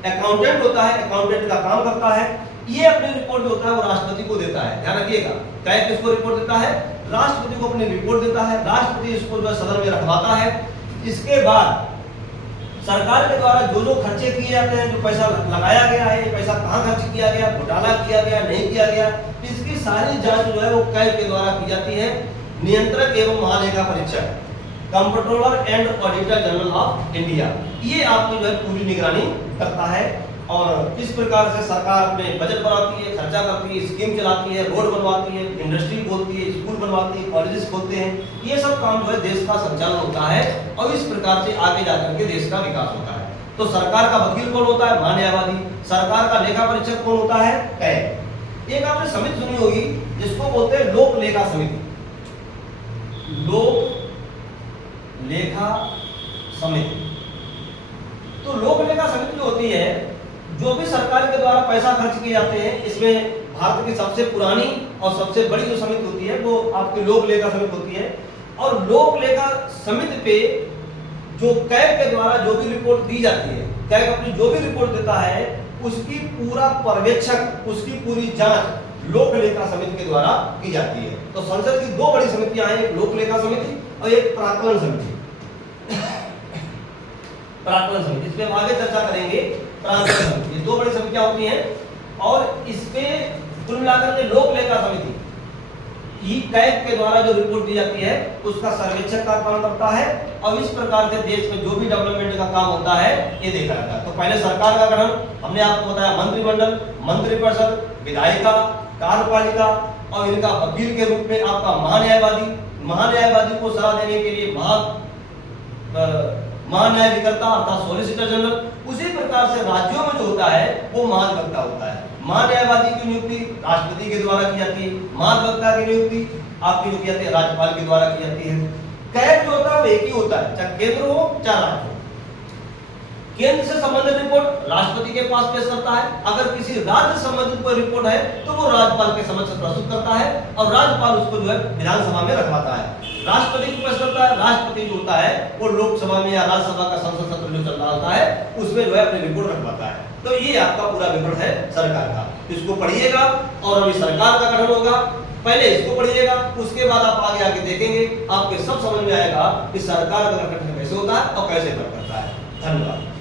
अकाउंटेंट होता है, अकाउंटेंट का काम करता है। ये अपनी रिपोर्ट जो होता है वो राष्ट्रपति को देता है। ध्यान रखिएगा, कैग किसको रिपोर्ट देता है? राष्ट्रपति को अपनी रिपोर्ट देता है। राष्ट्रपति इसको जो है सदन में रखवाता है। इसके बाद सरकार के द्वारा जो जो खर्चे किए जाते हैं, जो पैसा लगाया गया है, ये पैसा कहाँ खर्च किया गया, घोटाला किया गया, नहीं किया गया, इसकी सारी जांच जो है वो कैग के द्वारा की जाती है। नियंत्रक एवं महालेखा परीक्षक, controller and auditor general of India, ये आपकी जो है पूरी निगरानी करता है। और इस प्रकार से सरकार अपने बजट बनाती है, खर्चा करती है, स्कीम चलाती है, रोड बनवाती है, इंडस्ट्री खोलती है, स्कूल बनवाती है, कॉलेजेस खोलते हैं। ये सब काम जो है देश का संचालन होता है और इस प्रकार से आगे जाकर के देश का विकास होता है। तो सरकार का वकील कौन होता है? महान्यायवादी। सरकार का लेखा परीक्षक कौन होता है? कैग। एक आपने समिति सुनी होगी जिसको बोलते हैं लोक लेखा समिति। लोक लेखा समिति, तो लोक लेखा समिति जो होती है, जो भी सरकार के द्वारा पैसा खर्च किए जाते हैं, इसमें भारत की सबसे पुरानी और सबसे बड़ी जो समिति होती है वो आपकी लोक लेखा समिति होती है। और लोक लेखा समिति पे जो कैग के द्वारा जो भी रिपोर्ट दी जाती है, कैग अपनी जो भी रिपोर्ट देता है उसकी पूरा पर्यवेक्षक, उसकी पूरी जांच लोक लेखा समिति के द्वारा की जाती है। तो संसद की दो बड़ी समितियां हैं, एक लोक लेखा समिति और एक प्राक्कलन समिति। प्राक्कलन समिति, इस पे हम आगे चर्चा करेंगे। प्राक्कलन समिति, ये दो बड़ी समितियां होती हैं और इसपे कुल मिलाकर के लोक लेखा समिति ही कैग के द्वारा जो रिपोर्ट दी जाती है उसका सर्वेक्षण का काम करता है। और इस प्रकार से देश में जो भी डेवलपमेंट का काम होता है ये देखा जाता है। तो पहले सरकार का गठन हमने आपको बताया, मंत्रिमंडल, मंत्रिपरिषद, विधायिका, कार्यपालिका और इनका वकील के रूप में आपका महान्यायवादी। महान्यायवादी को सलाह देने के लिए महान्यायाधिकर्ता अर्थात सॉलिसिटर जनरल। उसी प्रकार से राज्यों में जो होता है वो महाधिवक्ता होता है। महान्यायवादी की नियुक्ति राष्ट्रपति के द्वारा की जाती है, महाधिवक्ता की नियुक्ति आपकी जो की जाती है राज्यपाल के द्वारा की जाती है। कैग जो होता है वो एक ही होता है, चाहे केंद्र हो चाहे राज्य हो। केंद्र से संबंधित रिपोर्ट राष्ट्रपति के पास पेश करता है, अगर किसी राज्य संबंधित कोई रिपोर्ट है तो वो राज्यपाल के समक्ष प्रस्तुत करता है और राज्यपाल उसको जो है विधानसभा में रखवाता है। राष्ट्रपति को पेश करता है, राष्ट्रपति जो होता है वो लोकसभा में या राज्यसभा का संसद सत्र जो चल रहा होता है उसमें जो है अपनी रिपोर्ट रखवाता है। तो ये आपका पूरा विवरण है सरकार का, इसको पढ़िएगा। और अभी सरकार का गठन होगा, पहले इसको पढ़िएगा, उसके बाद आप आगे आके देखेंगे, आपके सब समझ में आएगा कि सरकार का गठन कैसे होता है और कैसे करता है। धन्यवाद।